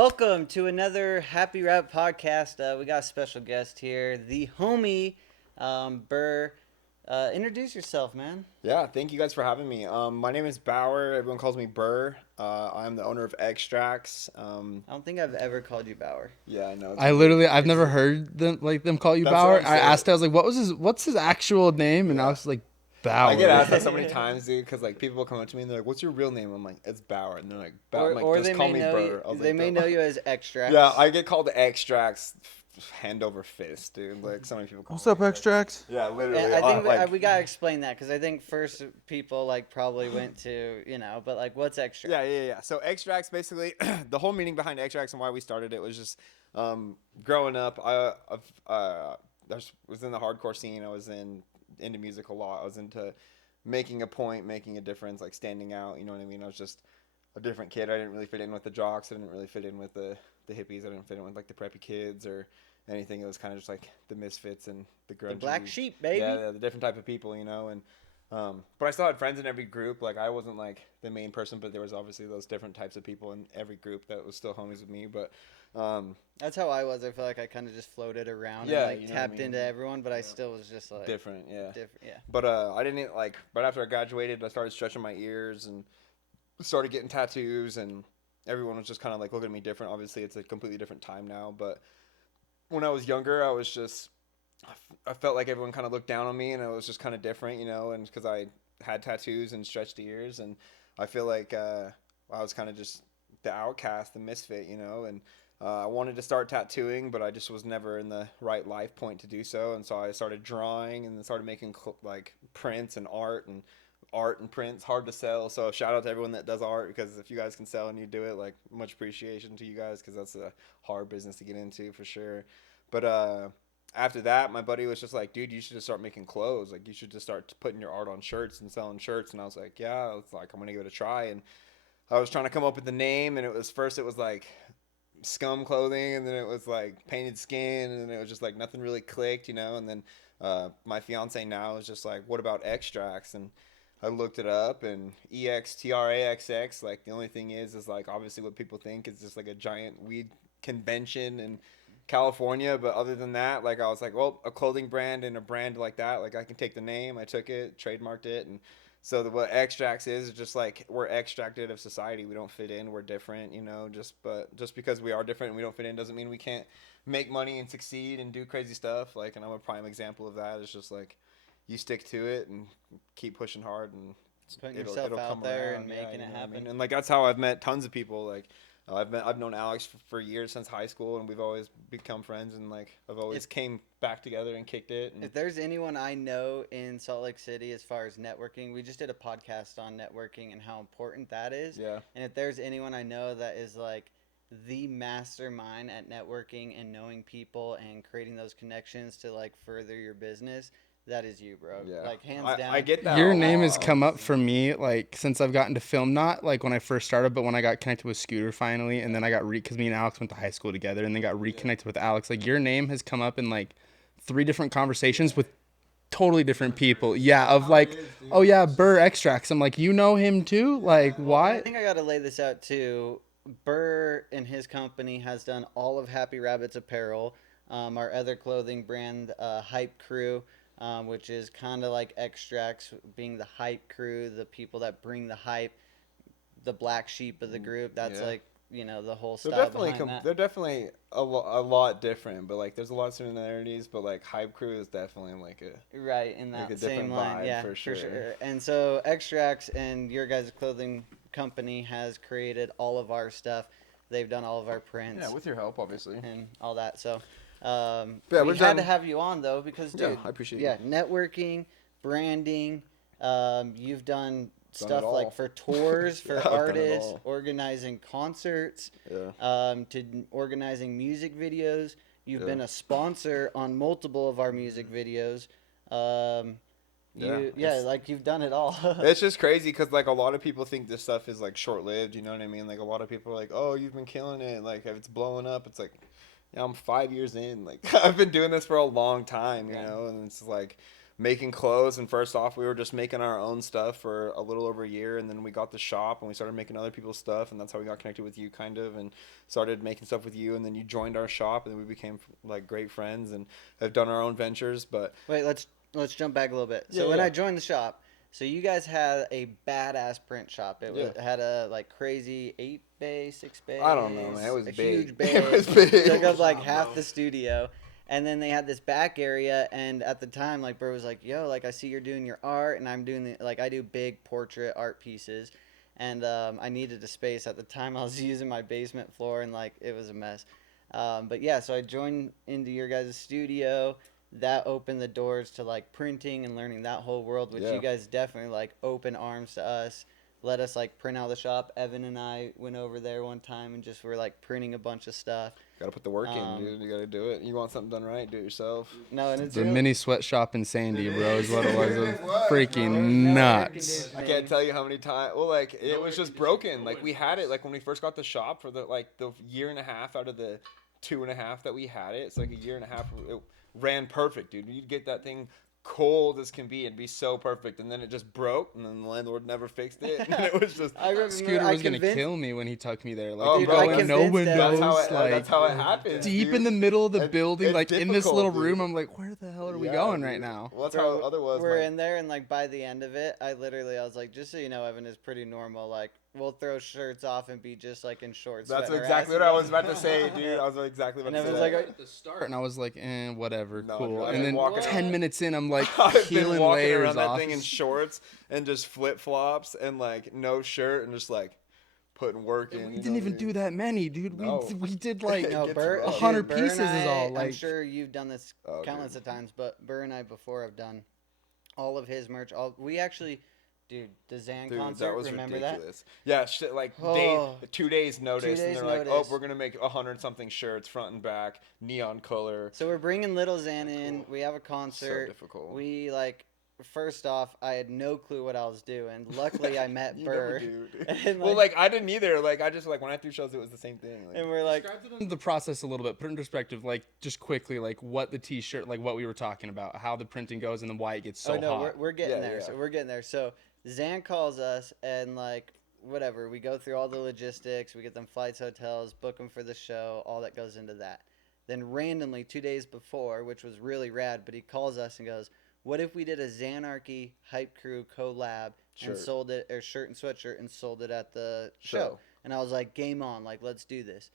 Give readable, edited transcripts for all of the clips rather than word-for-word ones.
Welcome to another Happy Rap podcast. We got a special guest here, the homie Burr. Introduce yourself, man. Yeah, thank you guys for having me. My name is Bauer. Everyone calls me Burr. I'm the owner of Extraxx. I don't think I've ever called you Bauer. Yeah, I know. I've It's never heard them call you That's what Bauer. I'm I saying. asked, I was like, what's his actual name? And I Yeah. was like, I get Bauer. asked that so many times, dude, because like people will come up to me and they're like, "What's your real name?" I'm like, "It's Bauer," and they're like, "Bauer." I'm like, Or "Just they call may me know Burr." you. They may know you as Extraxx. Yeah, I get called Extraxx hand over fist, dude. Like so many people call What's me. up, Extraxx? Yeah, literally. And I think like, we gotta explain that because I think first people like probably went to but like what's Extraxx? Yeah. So Extraxx, basically, the whole meaning behind Extraxx and why we started it was just growing up. I was in the hardcore scene. I was into music a lot. I was into making a point, making a difference, like standing out. You know what I mean? I was just a different kid. I didn't really fit in with the jocks. I didn't really fit in with the hippies. I didn't fit in with like the preppy kids or anything. It was kind of just like the misfits and the grungy. The black sheep, baby. Yeah, the different type of people, and but I still had friends in every group. Like I wasn't like the main person, but there was obviously those different types of people in every group that was still homies with me. But That's how I was. I feel like I kind of just floated around Yeah, and like you know what I tapped mean? into everyone, but I still was just like different, yeah. different. Yeah. But I didn't like. Right after I graduated, I started stretching my ears and started getting tattoos, and everyone was just kind of like looking at me different. Obviously, it's a completely different time now. But when I was younger, I was just I felt like everyone kind of looked down on me, and I was just kind of different, and because I had tattoos and stretched ears, and I feel like I was kind of just the outcast, the misfit, and I wanted to start tattooing, but I just was never in the right life point to do so, and so I started drawing and then started making like prints and art and prints hard to sell. So shout out to everyone that does art, because if you guys can sell and you do it, like much appreciation to you guys, because that's a hard business to get into for sure. But after that, my buddy was just like, dude, you should just start making clothes. Like, you should just start putting your art on shirts and selling shirts. And I was like, yeah, it's like, I'm going to give it a try. And I was trying to come up with the name. And it was like Scum Clothing. And then it was like Painted Skin. And then it was just like nothing really clicked, And then my fiance now is just like, what about Extraxx? And I looked it up, and EXTRAXX. Like, the only thing is like, obviously what people think is just like a giant weed convention and California, but other than that, like I was like, well, a clothing brand and a brand like that, like I can take the name. I took it, trademarked it, and so what Extraxx is just like we're extracted of society. We don't fit in. We're different, just because we are different and we don't fit in doesn't mean we can't make money and succeed and do crazy stuff. Like, and I'm a prime example of that. It's just like you stick to it and keep pushing hard, and Putting yourself out come there around. and making it happen. And like that's how I've met tons of people. Like I've known Alex for years, since high school, and we've always become friends, and like I've always came back together and kicked it. And If there's anyone I know in Salt Lake City as far as networking, we just did a podcast on networking and how important that is. Yeah. And if there's anyone I know that is like the mastermind at networking and knowing people and creating those connections to like further your business, that is you, bro. Yeah. Like hands down. I get that. Your a name has lot. come up for me, like, since I've gotten to film. Not, like, when I first started, but when I got connected with Scooter finally, and then I got because me and Alex went to high school together, and then got reconnected with Alex. Like, your name has come up in, like, 3 different conversations with totally different people. Yeah, of, like, oh, yeah, Burr Extraxx. I'm like, you know him, too? Like, I what? think I got to lay this out too. Burr and his company has done all of Happy Rabbit's apparel. Our other clothing brand, Hype Crew, which is kind of like Extraxx being the hype crew, the people that bring the hype, the black sheep of the group. That's Yeah. like, the whole style behind that. They're definitely a lot different, but like there's a lot of similarities. But like Hype Crew is definitely like a Right, in that a same different line. vibe, Yeah, for sure. And so Extraxx and your guys' clothing company has created all of our stuff. They've done all of our prints. with your help, obviously. And all that. So Yeah, we we've had done- to have you on though because dude, I appreciate yeah, networking, branding. You've done stuff all. like for tours, for Yeah, I've done it artists, all. organizing concerts, Yeah. to organizing music videos. You've Yeah. been a sponsor on multiple of our music videos. It's- Like you've done it all. It's just crazy because like a lot of people think this stuff is like short lived. You know what I mean? Like a lot of people are like, "Oh, you've been killing it." Like if it's blowing up, it's like, yeah, I'm 5 years in. Like I've been doing this for a long time, Yeah. and it's like making clothes. And first off, we were just making our own stuff for a little over a year, and then we got the shop and we started making other people's stuff, and that's how we got connected with you, kind of, and started making stuff with you. And then you joined our shop, and then we became like great friends and have done our own ventures. But Wait, let's jump back a little bit. So Yeah, when yeah. I joined the shop, so you guys had a badass print shop. It had a like crazy 8-bay, 6-bay. I don't know, man. It was a big. huge bay. It was big. Took up like Wow, half bro. the studio. And then they had this back area, and at the time, like Bro was like, "Yo, like I see you're doing your art, and I'm doing I do big portrait art pieces, and I needed a space at the time. I was using my basement floor, and like it was a mess. But yeah, so I joined into your guys' studio. That opened the doors to like printing and learning that whole world, which Yeah. you guys definitely like open arms to us. Let us like print out the shop. Evan and I went over there one time and just were like printing a bunch of stuff. Gotta put the work in, Um, dude. You gotta do it. You want something done right, do it yourself. No, and it's The real. mini sweatshop in Sandy, bro, is what it was. It was It was, freaking bro. nuts. I can't tell you how many times. Well, like it was just broken. Like we had it. Like when we first got the shop for the year and a half out of the 2.5 that we had it. It's like a year and a half. It ran perfect, dude. You'd get that thing cold as can be and be so perfect, and then it just broke, and then the landlord never fixed it. And it was just. I remember Scooter I was gonna convinced- kill me when he took me there. Like, Oh, dude, bro, going I no one convinced knows, them. like that's how it happens. deep dude. in the middle of the It- building, it's like in this difficult, little dude. room. I'm like, where the hell are we Yeah, going dude. right now? Well, that's Bro, how other was. We're my- in there, and like by the end of it, I was like, just so you know, Evan is pretty normal. Like we'll throw shirts off and be just like in shorts. That's sweating our exactly asses what I off. was about to say, dude. I was exactly about And to say Evan's that. like, At the start, and I was like, whatever, No, cool. dude, I've And been then walking 10 around- minutes in, I'm like I've been peeling walking layers around that off. thing in shorts and just flip flops and like no shirt and just like putting work in. We you didn't know even what I mean? do that many, dude. No. We did like It No, gets Burr, rough. dude, 100 Burr pieces and is I, all, I'm like- sure you've done this Oh, countless dude. of times, but Burr and I before have done all of his merch. We actually, dude, the Zan Dude, concert. that was remember ridiculous. Yeah, shit, like Oh. 2 days notice, days and they're like, "Oh, notice. we're gonna make 100 something shirts, front and back, neon color." that? So we're bringing Little Zan in. We have a So concert. difficult. We like. First off, I had no clue what I was doing. Luckily, I met You never Burr. do, dude. And, Well, like I didn't either. Like I just like when I threw shows, it was the same thing. Like, and we're like, the process a little bit, put it in perspective, like just quickly, like what the t-shirt, like what we were talking about, how the printing goes, and then why it gets so oh no, hot. we're getting Yeah, there. yeah. So we're getting there. So Zan calls us and like whatever, we go through all the logistics, we get them flights, hotels, book them for the show, all that goes into that. Then randomly 2 days before, which was really rad, but he calls us and goes, "What if we did a Zanarchy Hype Crew collab Shirt. and sold it, or shirt and sweatshirt, and sold it at the show?" Show. And I was like, "Game on! Like, let's do this."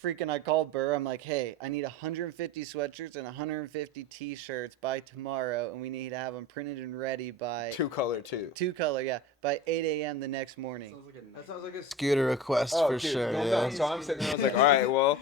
Freaking, I called Burr. I'm like, "Hey, I need 150 sweatshirts and 150 t-shirts by tomorrow, and we need to have them printed and ready by two color too. two color, yeah, by 8 a.m. the next morning." That sounds like a scooter request Oh, for dude, sure. no Yeah. doubt. So I'm sitting there. I was like, all right, well,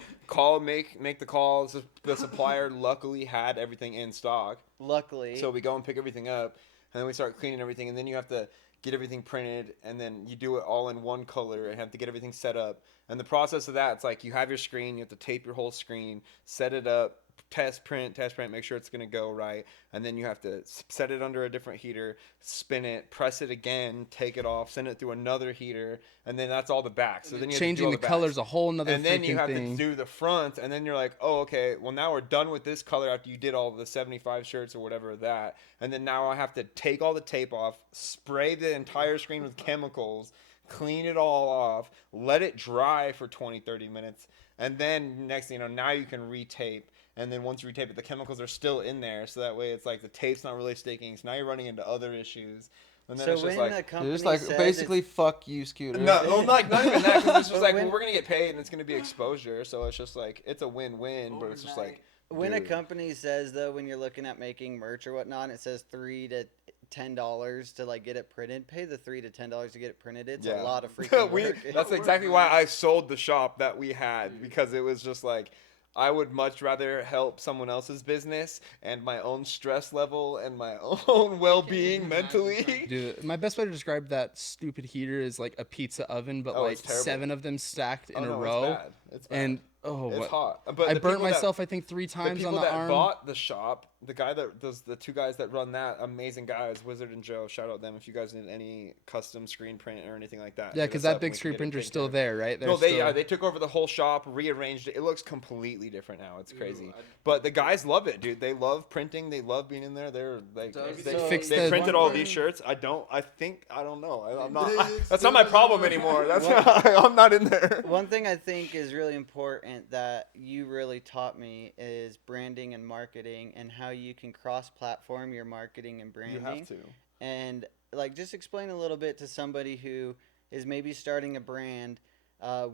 make the call. So the supplier luckily had everything in stock, Luckily, so we go and pick everything up, and then we start cleaning everything, and then you have to get everything printed, and then you do it all in one color, and have to get everything set up. And the process of that, it's like you have your screen, you have to tape your whole screen, set it up, test print, make sure it's gonna go right, and then you have to set it under a different heater, spin it, press it again, take it off, send it through another heater, and then that's all the back. So then you have to do Changing all the backs. colors a whole nother And then you freaking have thing. to do the front, and then you're like, oh, okay, well, now we're done with this color after you did all the 75 shirts or whatever of that. And then now I have to take all the tape off, spray the entire screen with chemicals, clean it all off, let it dry for 20, 30 minutes. And then next thing you know, now you can retape. And then once you retape it, the chemicals are still in there. So that way it's like the tape's not really sticking. So now you're running into other issues. And then so it's just when like, a company It's like says basically it's- fuck you, scooter. no, well, not even that, because it's just But like, when- well, we're going to get paid and it's going to be exposure. So it's just like, it's a win-win, but it's just like, when a dude. company says though, when you're looking at making merch or whatnot, it says $3 to $10 to like get it printed. Pay the $3 to $10 to get it printed. It's a lot of freaking work. That's exactly why I sold the shop that we had, because it was just like, I would much rather help someone else's business and my own stress level and my own well-being mentally. Dude, my best way to describe that stupid heater is like a pizza oven, but Oh, like it's terrible. 7 of them stacked in Oh, a no, row. It's It's bad. And oh, It's what? hot. But I the burnt people that myself, I think, 3 the times on people the that arm. bought the shop, the guy that does the two guys that run that, amazing guys, Wizard and Joe. Shout out them if you guys need any custom screen print or anything like that. Yeah, hit because us that up and big we can screen get it printer's taken still care of. there, right? They're No, they still... they took over the whole shop, rearranged it. It looks completely different now. It's crazy. Ooh, But the guys love it, dude. They love printing. They love being in there. They're like Does they, it fix they the- printed all these shirts. I don't know. I'm not. That's not my problem anymore. That's I'm not in there. One thing I think is really important that you really taught me is branding and marketing and how you can cross-platform your marketing and branding. You have to. And like just explain a little bit to somebody who is maybe starting a brand,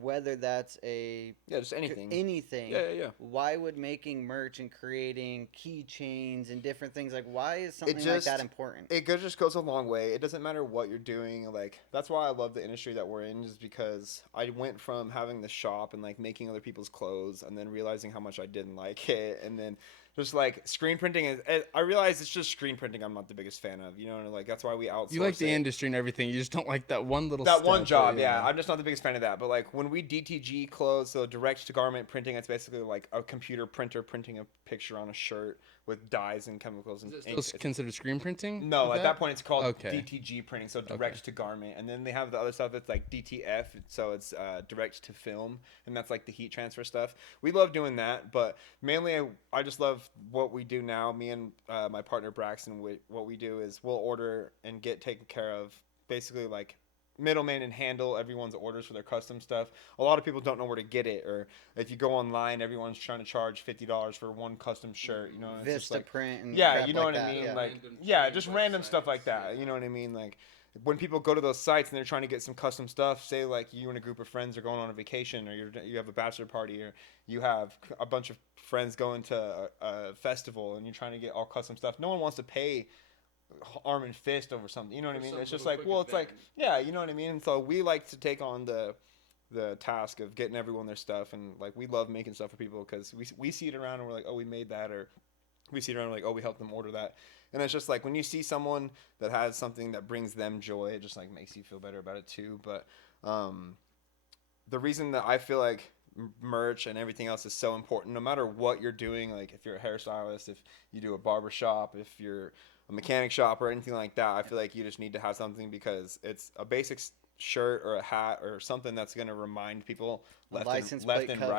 whether that's Yeah, just anything. anything. Yeah. Why would making merch and creating keychains and different things, like why is something like just- that important? Just goes a long way. It doesn't matter what you're doing. Like that's why I love the industry that we're in, is because I went from having the shop and like making other people's clothes, and then realizing how much I didn't like it, and then just like screen printing is. I realize it's just screen printing. I'm not the biggest fan of. You know, like that's why we outsource. You like the it. industry and everything. You just don't like that one little That step, one job, but, yeah. I'm just not the biggest fan of that. But like when we DTG clothes, so direct to garment printing, it's basically like a computer printer printing a picture on a shirt with dyes and chemicals and ink. It's considered screen printing? No, with at that point it's called Okay. DTG printing, so direct to garment, and then they have the other stuff that's like DTF, so it's direct to film, and that's like the heat transfer stuff. We love doing that, but mainly I just love what we do now. Me and my partner Braxton, what we do is we'll order and get taken care of, basically like middleman and handle everyone's orders for their custom stuff. A lot of people don't know where to get it, or if you go online, everyone's trying to charge $50 for one custom shirt. You know, and it's just Vista like, print and yeah, crap you know like what I that, mean. yeah. Like, Random yeah, trade just random stuff like websites, that. yeah. You know what I mean? Like when people go to those sites and they're trying to get some custom stuff, say like you and a group of friends are going on a vacation, or you have a bachelor party, or you have a bunch of friends going to a festival, and you're trying to get all custom stuff. No one wants to pay arm and fist over something. You know what I For mean? some It's just little like, quick well, it's like, event. yeah, you know what I mean? And so we like to take on the task of getting everyone their stuff, and like we love making stuff for people because we see it around and we're like, oh, we made that, or we see it around and we're like, oh, we helped them order that. And it's just like when you see someone that has something that brings them joy, it just like makes you feel better about it too. But the reason that I feel like merch and everything else is so important, no matter what you're doing, like if you're a hairstylist, if you do a barber shop, if you're a mechanic shop or anything like that, I feel like you just need to have something, because it's a basic shirt or a hat or something that's going to remind people A license plate cover,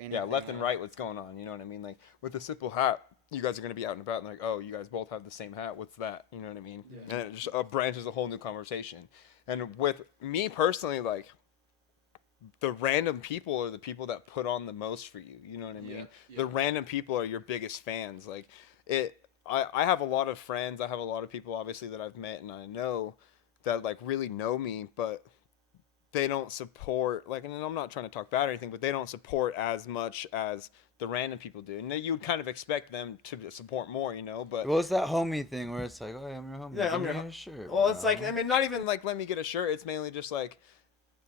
right. Yeah, left and right what's going on. You know what I mean? Like with a simple hat, you guys are going to be out and about and like, oh, you guys both have the same hat. What's that? You know what I mean? Yeah. And it just branches a whole new conversation. And with me personally, like the random people are the people that put on the most for you. You know what I mean? Yeah. The random people are your biggest fans. Like I have a lot of friends. I have a lot of people obviously that I've met and I know that like really know me, but they don't support, like, and I'm not trying to talk bad or anything, but they don't support as much as the random people do. And you would kind of expect them to support more, you know, but Well, it's that homie thing where it's like, oh, yeah, I'm your homie. Yeah, Give I'm me your a shirt. well, it's bro. like, I mean, not even like let me get a shirt. It's mainly just like,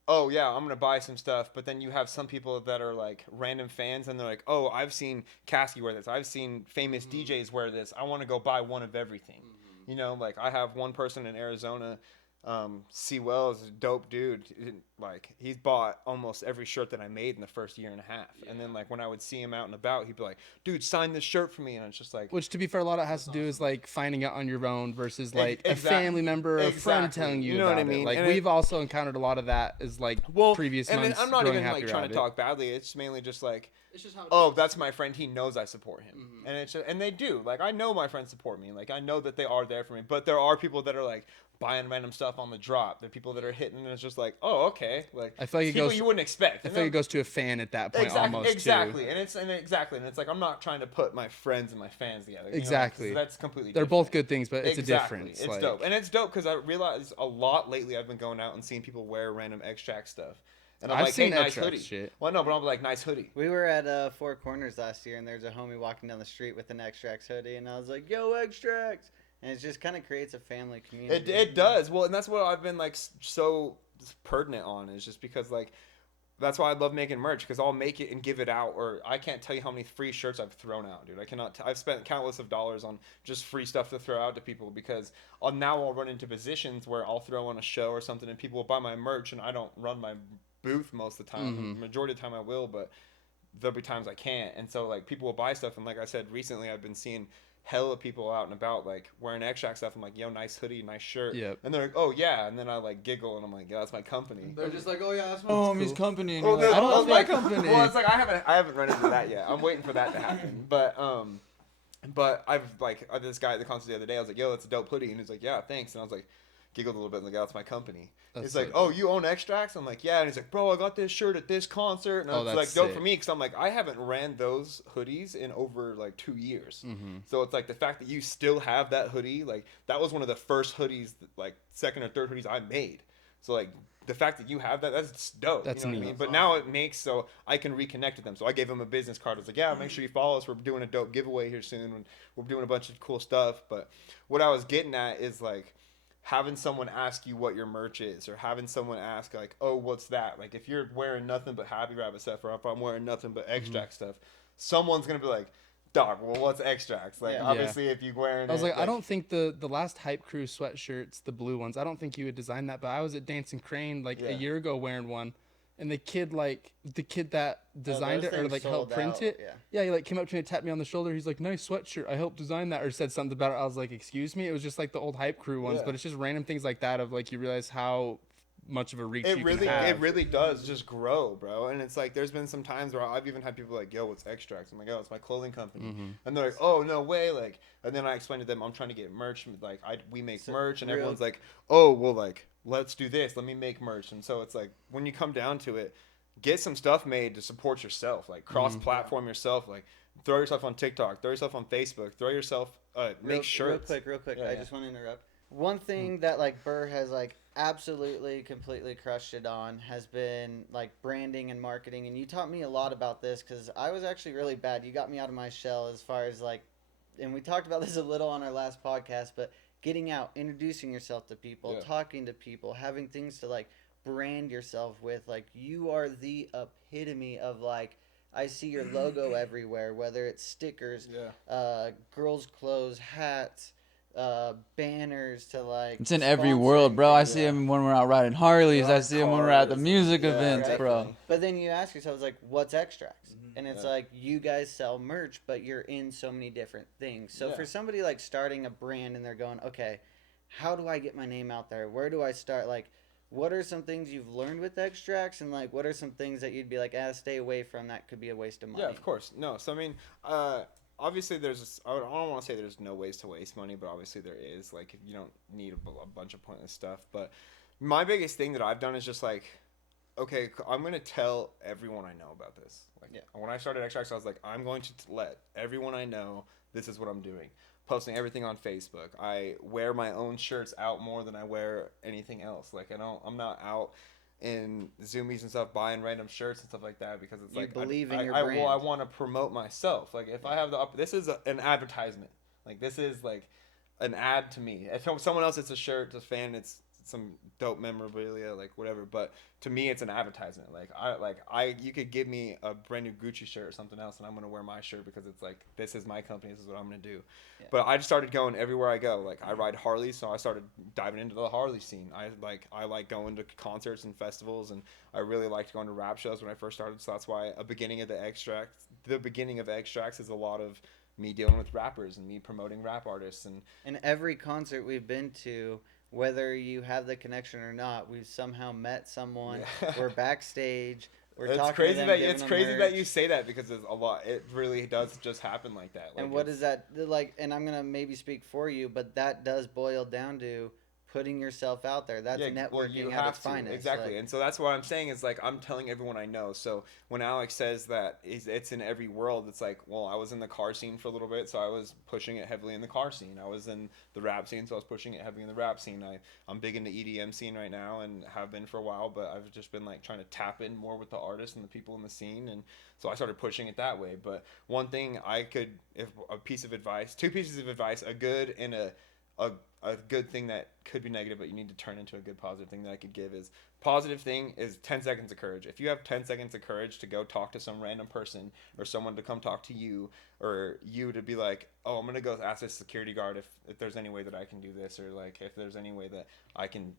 oh yeah, I'm gonna buy some stuff. But then you have some people that are like random fans, and they're like, oh, I've seen Cassie wear this. I've seen famous DJs wear this. I want to go buy one of everything. You know, like I have one person in Arizona. C. Wells is a dope dude. Like he's bought almost every shirt that I made in the first year and a half. And then like when I would see him out and about, he'd be like, dude, sign this shirt for me. And it's just like, Which, to be fair, a lot of it has to do is like finding it on your own versus like a Exactly. family member or a friend Exactly. telling you, You know what about I mean? it. Like And we've also encountered a lot of that as like previous and months. I'm not growing even Happy like trying to Rabbit. talk badly. It's mainly just like, It's just how it oh, is. that's my friend. He knows I support him, and it's just, and they do. Like I know my friends support me. Like I know that they are there for me. But there are people that are like buying random stuff on the drop. There are people that are hitting, and it's just like, oh, okay. Like I feel like it people goes- you wouldn't expect. I And feel like then- it goes to a fan at that point almost exactly, too. and it's like I'm not trying to put my friends and my fans together. You know, 'cause Exactly. that's completely. They're different. both good things, but it's Exactly. a difference. It's like, dope, and it's dope because I realize a lot lately. I've been going out and seeing people wear random Extraxx stuff, and I'm I've like, seen hey, nice Extraxx hoodie. shit. Well, no, but I'm like, nice hoodie. We were at Four Corners last year, and there's a homie walking down the street with an Extraxx hoodie, and I was like, "Yo, Extraxx!" And it just kind of creates a family community. It does. Well, and that's what I've been like so pertinent on, is just because like that's why I love making merch, because I'll make it and give it out, or I can't tell you how many free shirts I've thrown out, dude. I cannot. I've spent countless of dollars on just free stuff to throw out to people, because now I'll run into positions where I'll throw on a show or something and people will buy my merch and I don't run my booth most of the time. The majority of the time I will, but there'll be times I can't. And so like people will buy stuff, and like I said recently, I've been seeing hella people out and about like wearing Extract stuff. I'm like, yo, nice hoodie, nice shirt. Yep. And they're like, oh yeah, and then I like giggle and I'm like, yeah, that's my company. They're just like, oh yeah, that's my homie's cool. company. And Well, you're like, I don't oh, think- that's my company. Well, it's like I haven't run into that yet. I'm waiting for that to happen. But I've like this guy at the concert the other day. I was like, yo, that's a dope hoodie, and he's like, yeah, thanks. And I was like, giggled a little bit, and like, yeah, that's my company. That's He's so like, dope. oh, you own Extraxx? I'm like, yeah. And he's like, bro, I got this shirt at this concert. And Oh, it's that's like dope sick. for me because I'm like, I haven't ran those hoodies in over like 2 years. So it's like the fact that you still have that hoodie, like that was one of the first hoodies, like second or third hoodies I made. So like the fact that you have that, that's dope. That's you know what I neat. mean? But now it makes so I can reconnect with them. So I gave him a business card. I was like, yeah, make sure you follow us. We're doing a dope giveaway here soon. And we're doing a bunch of cool stuff. But what I was getting at is like having someone ask you what your merch is, or having someone ask like, oh, what's that? Like if you're wearing nothing but Happy Rabbit stuff, or if I'm wearing nothing but Extract stuff, someone's gonna be like, dog, well, what's Extracts? Like Yeah. obviously if you're wearing I was it, like, I don't think the last Hype Crew sweatshirts, the blue ones, I don't think you would design that. But I was at Dancing Crane like Yeah. a year ago wearing one, and the kid that designed those it or things like helped sold print out, it. yeah. He like came up to me and tapped me on the shoulder. He's like, nice sweatshirt. I helped design that, or said something about it. I was like, excuse me. It was just like the old Hype Crew ones, Yeah. but it's just random things like that of like you realize how much of a reach you It can have. really does just grow, bro. And it's like there's been some times where I've even had people like, yo, what's Extracts? I'm like, oh, it's my clothing company. And they're like, oh, no way. Like, and then I explained to them I'm trying to get merch. Like we make merch, and real- everyone's like, oh, well, like let's do this. Let me make merch. And so it's like when you come down to it, get some stuff made to support yourself. Like cross-platform yourself. Like throw yourself on TikTok, throw yourself on Facebook, throw yourself. Make shirts. Real quick. Yeah, I yeah. just want to interrupt. One thing that like Burr has like absolutely completely crushed it on has been like branding and marketing, and you taught me a lot about this because I was actually really bad. You got me out of my shell as far as like, and we talked about this a little on our last podcast, but getting out, introducing yourself to people, Yeah. talking to people, having things to like brand yourself with. Like you are the epitome of like, I see your logo everywhere, whether it's stickers, Yeah. girls' clothes, hats, banners to like. It's in every world, bro. I see Yeah. him when we're out riding Harleys. I see him when we're at the Cars. music Yeah, events, right. bro. But then you ask yourself, like, what's Extraxx? And it's Yeah. like you guys sell merch, but you're in so many different things. So Yeah. for somebody like starting a brand and they're going, okay, how do I get my name out there? Where do I start? Like, what are some things you've learned with Extraxx, and like, what are some things that you'd be like, stay away from? That could be a waste of money. Yeah, of course. No, so I mean, obviously I don't want to say there's no ways to waste money, but obviously there is. Like, you don't need a bunch of pointless stuff. But my biggest thing that I've done is just like, okay, I'm going to tell everyone I know about this. Like, Yeah. when I started Extrax, I was like, I'm going to let everyone I know this is what I'm doing. Posting everything on Facebook. I wear my own shirts out more than I wear anything else. Like, I'm not out in Zoomies and stuff buying random shirts and stuff like that because it's You like believe in your I brand. want to promote myself. Like if I have this is an advertisement. Like this is like an ad to me. If someone else it's a shirt, it's a fan, it's some dope memorabilia, like whatever. But to me, it's an advertisement. You could give me a brand new Gucci shirt or something else, and I'm gonna wear my shirt because it's like this is my company. This is what I'm gonna do. Yeah. But I just started going everywhere I go. Like I ride Harleys, so I started diving into the Harley scene. I like going to concerts and festivals, and I really liked going to rap shows when I first started. So that's why the beginning of Extraxx is a lot of me dealing with rappers and me promoting rap artists And every concert we've been to, whether you have the connection or not, we've somehow met someone. Yeah. We're backstage. We're It's talking crazy to them, that giving it's them crazy merch. that you say that because it's a lot. It really does just happen like that. Like And what it's- is that like? And I'm gonna maybe speak for you, but that does boil down to putting yourself out there. That's networking at its finest. Exactly. Like, And so that's what I'm saying is like I'm telling everyone I know. So when Alex says that it's in every world, it's like, well, I was in the car scene for a little bit, so I was pushing it heavily in the car scene. I was in the rap scene, so I was pushing it heavily in the rap scene. I'm big into EDM scene right now and have been for a while, but I've just been like trying to tap in more with the artists and the people in the scene, and so I started pushing it that way. But one thing if a piece of advice, two pieces of advice, a good and a good thing that could be negative, but you need to turn into a good positive thing that I could give is positive thing is 10 seconds of courage. If you have 10 seconds of courage to go talk to some random person or someone to come talk to you or you to be like, oh, I'm going to go ask this security guard if there's any way that I can do this or like if there's any way that I can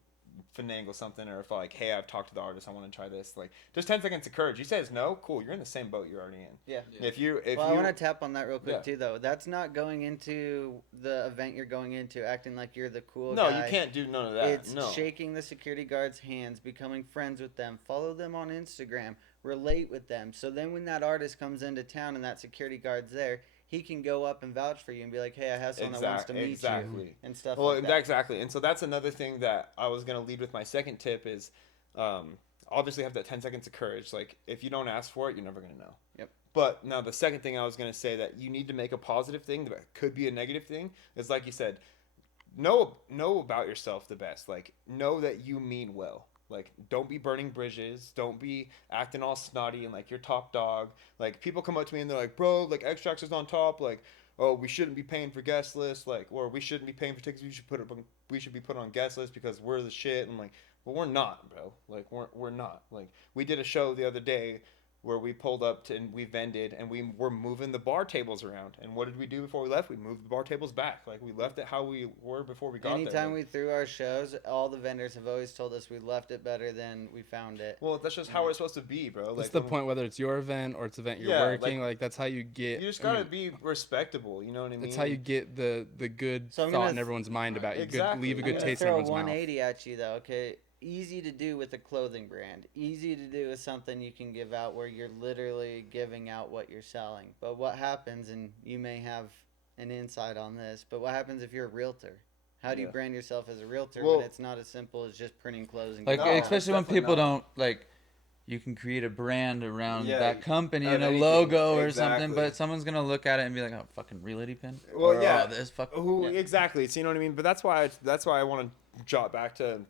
finagle something, or if like, hey, I've talked to the artist, I want to try this. Like, just 10 seconds of courage. He says no, cool. You're in the same boat you're already in. Yeah. If you Well, I want to tap on that real quick Yeah. too, though. That's not going into the event you're going into acting like you're the cool no, guy. you can't do none of that. It's no. shaking the security guards' hands, becoming friends with them, follow them on Instagram, relate with them. So then when that artist comes into town and that security guard's there, he can go up and vouch for you and be like, hey, I have someone that wants to meet you and stuff Well, like that. exactly. And so that's another thing that I was going to lead with my second tip is obviously have that 10 seconds of courage. Like, if you don't ask for it, you're never going to know. Yep. But now the second thing I was going to say that you need to make a positive thing that could be a negative thing is, like you said, know about yourself the best. Like, know that you mean well. Like, don't be burning bridges. Don't be acting all snotty and like you're top dog. Like, people come up to me and they're like, bro, like Extraxx is on top. Like, oh, we shouldn't be paying for guest lists. Like, or we shouldn't be paying for tickets. We should be put on guest lists because we're the shit. And I'm like, well, we're not, bro. Like, we're not. Like, we did a show the other day where we pulled up to, and we vended and we were moving the bar tables around. And what did we do before we left? We moved the bar tables back. Like, we left it how we were before we got there. Anytime Like, we threw our shows, all the vendors have always told us we left it better than we found it. well, that's just how we're supposed to be, bro. Like, That's the point. Whether it's your event or it's an event you're Yeah, working, like that's how you get. You just I gotta mean, be respectable. You know what I mean? That's how you get the good So I'm thought gonna in everyone's mind about you. Exactly. Leave a I'm good gonna taste in throw a everyone's mouth. 180 at you though. Okay, easy to do with a clothing brand. Easy to do with something you can give out where you're literally giving out what you're selling. But what happens, and you may have an insight on this, but what happens if you're a realtor? How do you Yeah. brand yourself as a realtor Well- when it's not as simple as just printing clothes and Like, giving it out? especially when definitely people not. don't like. You can create a brand around Yeah, that company of and a anything. logo or Exactly. something, but someone's gonna look at it and be like, "Oh, fucking realty pin." Well, Or, yeah. "Oh, this fucking." Who Yeah. exactly? So you know what I mean? But that's why I want to jot back to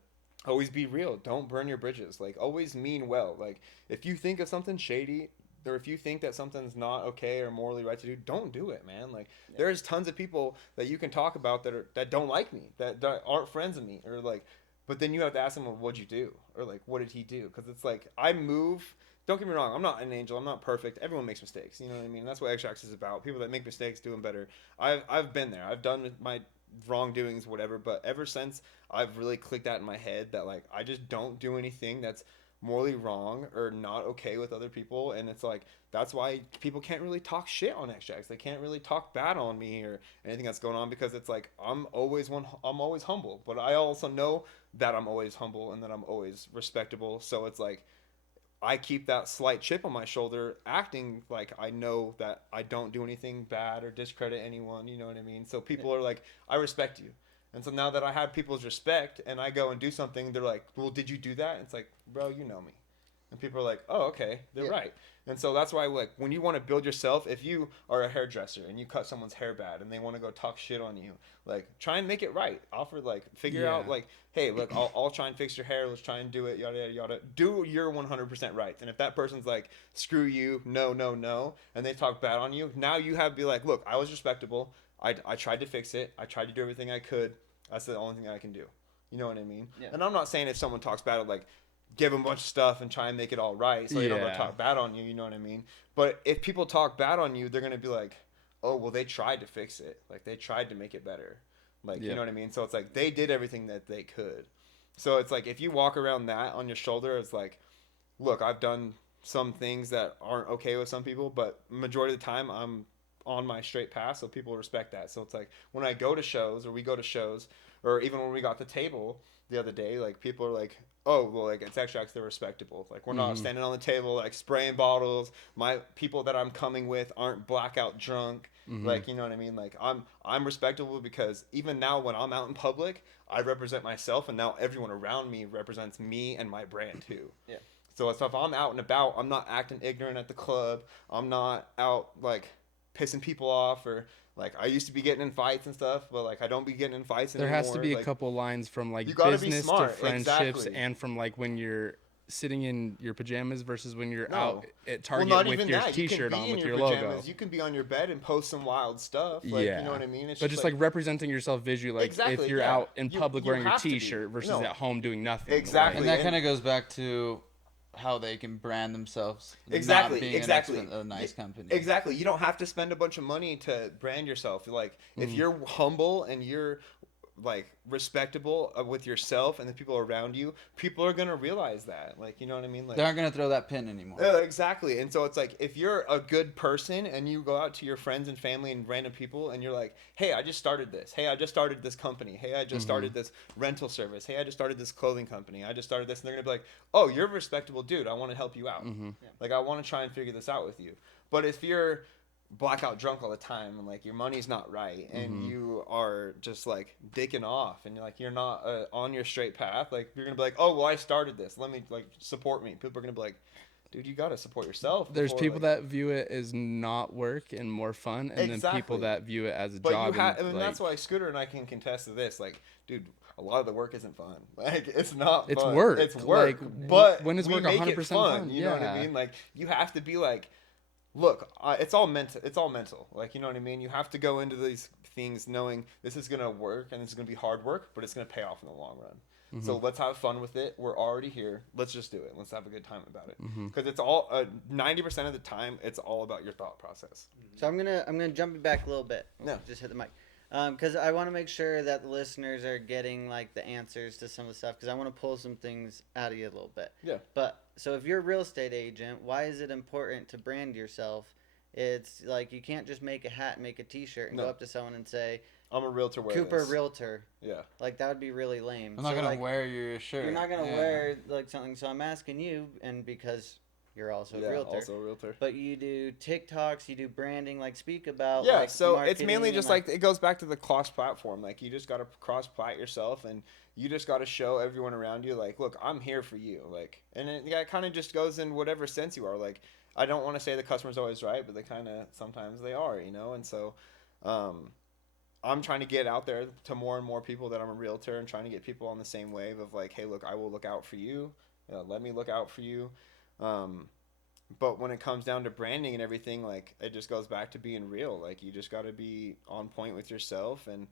always be real. Don't burn your bridges. Like, always mean well. Like, if you think of something shady, or if you think that something's not okay or morally right to do, don't do it, man. Like, there's tons of people that you can talk about that don't like me, that aren't friends of me, or like, but then you have to ask them, well, what'd you do, or like, what did he do? Because it's like, I move. Don't get me wrong. I'm not an angel. I'm not perfect. Everyone makes mistakes. You know what I mean? That's what Extraxx is about. People that make mistakes, do them better. I've been there. I've done my wrongdoings, whatever. But ever since I've really clicked that in my head that like I just don't do anything that's morally wrong or not okay with other people, and it's like that's why people can't really talk shit on Extraxx. They can't really talk bad on me or anything that's going on because it's like I'm always humble, but I also know that I'm always humble and that I'm always respectable. So it's like I keep that slight chip on my shoulder, acting like I know that I don't do anything bad or discredit anyone. You know what I mean? So people are like, I respect you. And so now that I have people's respect and I go and do something, they're like, well, did you do that? And it's like, bro, you know me. And people are like, oh, okay, they're right. And so that's why, like, when you want to build yourself, if you are a hairdresser and you cut someone's hair bad and they want to go talk shit on you, like, try and make it right. Offer, like, figure out, like, hey, look, I'll try and fix your hair. Let's try and do it, yada, yada, yada. Do your 100% right. And if that person's like, screw you, no, no, no, and they talk bad on you, now you have to be like, look, I was respectable. I tried to fix it. I tried to do everything I could. That's the only thing I can do. You know what I mean? Yeah. And I'm not saying if someone talks bad, like, give them a bunch of stuff and try and make it all right so they don't go talk bad on you, you know what I mean? But if people talk bad on you, they're going to be like, oh, well, they tried to fix it. Like, they tried to make it better. Like, you know what I mean? So it's like they did everything that they could. So it's like if you walk around that on your shoulder, it's like, look, I've done some things that aren't okay with some people, but majority of the time I'm on my straight path, so people respect that. So it's like when I go to shows or we go to shows or even when we got the table the other day, like people are like, oh, well, like it's Extraxx, they're respectable. Like we're not standing on the table like spraying bottles. My people that I'm coming with aren't blackout drunk. Like, you know what I mean? Like I'm respectable because even now when I'm out in public, I represent myself, and now everyone around me represents me and my brand too. Yeah. So if I'm out and about, I'm not acting ignorant at the club. I'm not out like pissing people off or like I used to be getting in fights and stuff, but like I don't be getting in fights There anymore. has to be like, a couple lines from like you gotta be business to smart. friendships Exactly. and from like when you're sitting in your pajamas versus when you're No. out at Well, Target not with even your that. You can t-shirt be on in with your your pajamas. logo. You can be on your bed and post some wild stuff. Like, Yeah. you know what I mean? It's But just like representing yourself visually, like Exactly, if you're yeah. out in public You wearing your have to be. t-shirt versus No. at home doing nothing. Exactly. And that And- kind of goes back to how they can brand themselves. Exactly, Not being exactly. a nice company. Exactly. You don't have to spend a bunch of money to brand yourself. Like if you're humble and you're like respectable with yourself and the people around you, people are gonna realize that. Like, you know what I mean? Like, They aren't gonna throw that pin anymore. exactly. And so it's like if you're a good person and you go out to your friends and family and random people and you're like, hey, I just started this. Hey, I just started this company. Hey, I just started this rental service. Hey, I just started this clothing company. I just started this. And they're gonna be like, oh, you're a respectable dude. I want to help you out. Like, I want to try and figure this out with you. But if you're blackout drunk all the time and like your money's not right and you are just like dicking off and you're not on your straight path, like you're gonna be like, oh well, I started this, let me like support me. People are gonna be like, dude, you gotta support yourself. There's before, people like, that view it as not work and more fun, and then people Exactly. that view it as a but job. you have, and and like, that's why Scooter and I can contest to this. Like, dude, a lot of the work isn't fun. Like, it's not It's fun. work. It's work. Like, but when is we work make 100% it fun, fun? you know what I Yeah. mean? Like, you have to be like, look, it's all mental. It's all mental. Like, you know what I mean? You have to go into these things knowing this is gonna work and this is gonna be hard work, but it's gonna pay off in the long run. So let's have fun with it. We're already here. Let's just do it. Let's have a good time about it. Because it's all 90% of the time, it's all about your thought process. So I'm gonna jump you back a little bit. Yeah. Just hit the mic. Because I want to make sure that the listeners are getting like the answers to some of the stuff. Because I want to pull some things out of you a little bit. Yeah. But so if you're a real estate agent, why is it important to brand yourself? It's like you can't just make a hat, and make a T-shirt, and No. go up to someone and say I'm a realtor. Wear Cooper this. Realtor. Yeah. Like that would be really lame. I'm not So, gonna like, wear your shirt. You're not gonna Yeah. wear like something. So I'm asking you, and because you're also a Yeah. realtor. Also a realtor. But you do TikToks, you do branding, like speak about Yeah, like, so it's mainly marketing just and, like it goes back to the cross platform. Like, you just gotta cross plat yourself, and you just gotta show everyone around you, like, look, I'm here for you. Like, and it kind of just goes in whatever sense you are. Like, I don't want to say the customer's always right, but they kind of sometimes they are, you know. And so, I'm trying to get out there to more and more people that I'm a realtor, and trying to get people on the same wave of like, hey, look, I will look out for you. Let me look out for you. But when it comes down to branding and everything, like, it just goes back to being real. Like, you just got to be on point with yourself and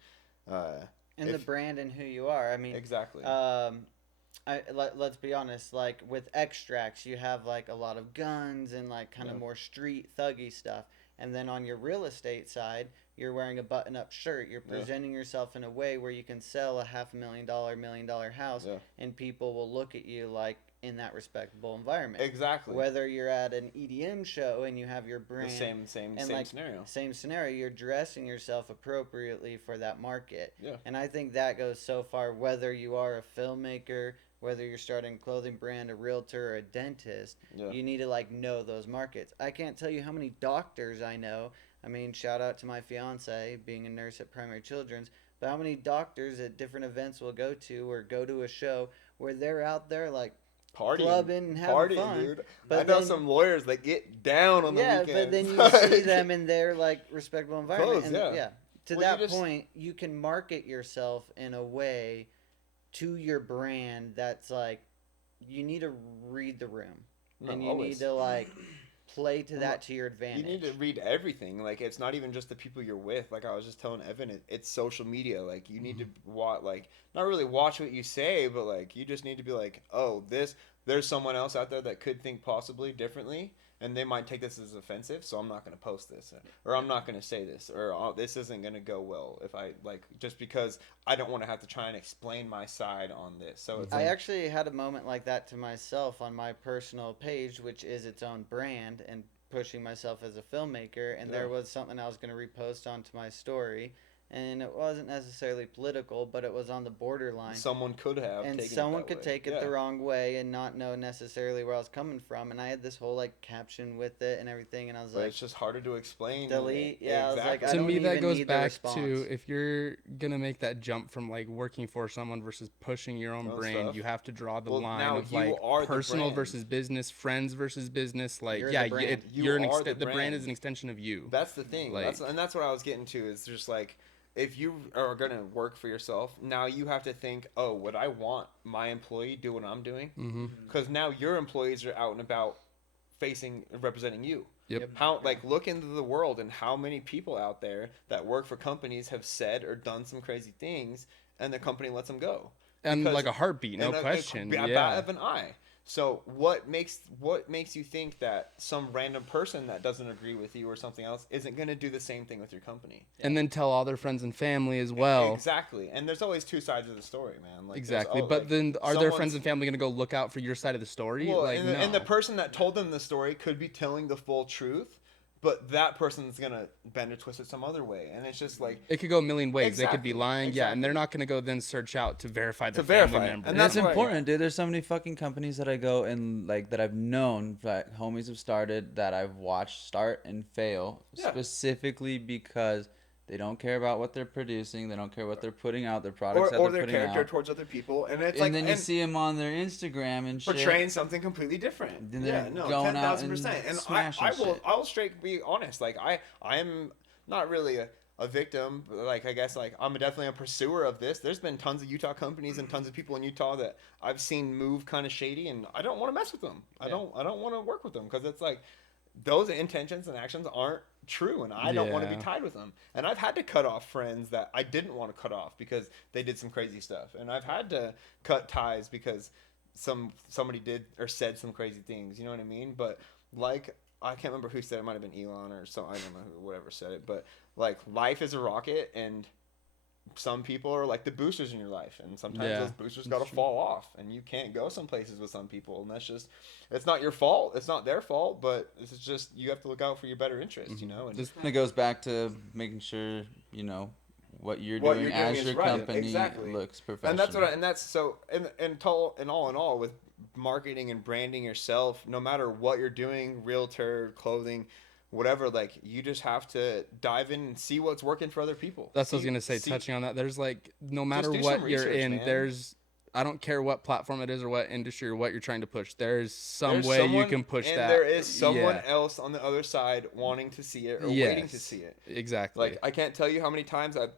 the brand and who you are. I mean, exactly. let's be honest. Like with Extraxx, you have like a lot of guns and like kind of more street thuggy stuff. And then on your real estate side, you're wearing a button-up shirt. You're presenting yourself in a way where you can sell a $500,000, $1 million house, and people will look at you like in that respectable environment. Exactly. Whether you're at an EDM show and you have your brand, The same like, scenario. Same scenario. You're dressing yourself appropriately for that market. Yeah. And I think that goes so far. Whether you are a filmmaker, whether you're starting a clothing brand, a realtor, or a dentist, you need to like know those markets. I can't tell you how many doctors I know. I mean, shout out to my fiance being a nurse at Primary Children's. But how many doctors at different events will go to or go to a show where they're out there like clubbing and having fun. Dude. But I know then, some lawyers that get down on the weekends. but then you see them in their like respectable environment. Clothes, and, yeah. To Well, that point, you can market yourself in a way to your brand that's like you need to read the room. And you always. need to like play to that to your advantage. You need to read everything. Like, it's not even just the people you're with. Like I was just telling Evan, it's social media. Like, you need to watch, like, not really watch what you say, but like you just need to be like, oh, there's someone else out there that could think possibly differently, and they might take this as offensive, so I'm not going to post this, or I'm not going to say this, or this isn't going to go well if I, like, just because I don't want to have to try and explain my side on this. So it's I actually had a moment like that to myself on my personal page, which is its own brand, and pushing myself as a filmmaker, and there was something I was going to repost onto my story, and it wasn't necessarily political, but it was on the borderline. someone could have And taken someone it that could way. take it the wrong way and not know necessarily where I was coming from. And I had this whole like caption with it and everything, and I was But like, it's just harder to explain. delete. Yeah, I was like, Exactly. I To don't me, that even goes need the back response. to if you're gonna make that jump from like working for someone versus pushing your own Own brand, stuff. you have to draw the Well, line now of you like are the personal brand. versus business, friends versus business. Like, You're yeah, the brand. you're an You are the the brand brand. is an extension of you. That's the thing. Like- That's what I was getting to. Is just like, if you are gonna work for yourself, now you have to think, oh, would I want my employee do what I'm doing? Because now your employees are out and about, representing you. Yep. How, like, look into the world and how many people out there that work for companies have said or done some crazy things, and the company lets them go. And Because- like a heartbeat, no and question. a bat Yeah. of an eye. So what makes you think that some random person that doesn't agree with you or something else isn't going to do the same thing with your company? And then tell all their friends and family as well. Exactly. And there's always two sides of the story, man. Like Exactly. there's But like then are their friends someone's and family going to go look out for your side of the story? well, Like, no. and the person that told them the story could be telling the full truth, but that person's gonna bend or twist it some other way, and it's just like It could go a million ways. They could be Exactly, lying. Yeah, and they're exactly. not going to go then search out to verify their To family verify it. members. And And it's that's why- important, dude. There's so many fucking companies that I go and like that I've known that homies have started that I've watched start and fail Yeah. specifically because they don't care about what they're producing. They don't care what they're putting out. Their products that or they're their putting character out. towards other people, and it's And like then you see them on their Instagram and shit. portraying something completely different. Then Yeah, they're no, going out 10,000%. and And smashing I will shit. I'll straight be honest. Like I'm not really a victim, but like I guess like I'm definitely a pursuer of this. There's been tons of Utah companies and tons of people in Utah that I've seen move kind of shady, and I don't want to mess with them. I don't want to work with them because it's like those intentions and actions aren't true, and I don't want to be Yeah. tied with them. And I've had to cut off friends that I didn't want to cut off because they did some crazy stuff, and I've had to cut ties because somebody did or said some crazy things. You know what I mean? But like I can't remember who said it. It might have been Elon or some. I don't know who, whatever said it. But like life is a rocket, and some people are like the boosters in your life, and sometimes Yeah, those boosters that's got to true. fall off, and you can't go some places with some people, and that's just it's not your fault, it's not their fault, but it's just you have to look out for your better interest, you know. And This kind of goes back to making sure you know what you're What doing you're doing as is your right, company exactly. looks professional. and that's what and that's so and all in all with marketing and branding yourself, no matter what you're doing, realtor, clothing, whatever, like you just have to dive in and see what's working for other people. That's what I was See- gonna say. see- Touching on that, there's like no matter do what some you're research, in, man. there's I don't care what platform it is or what industry or what you're trying to push. There's some There's way you someone- can push and that. there is someone Yeah. else on the other side wanting to see it or waiting to Yes, see it. Exactly. Like I can't tell you how many times I've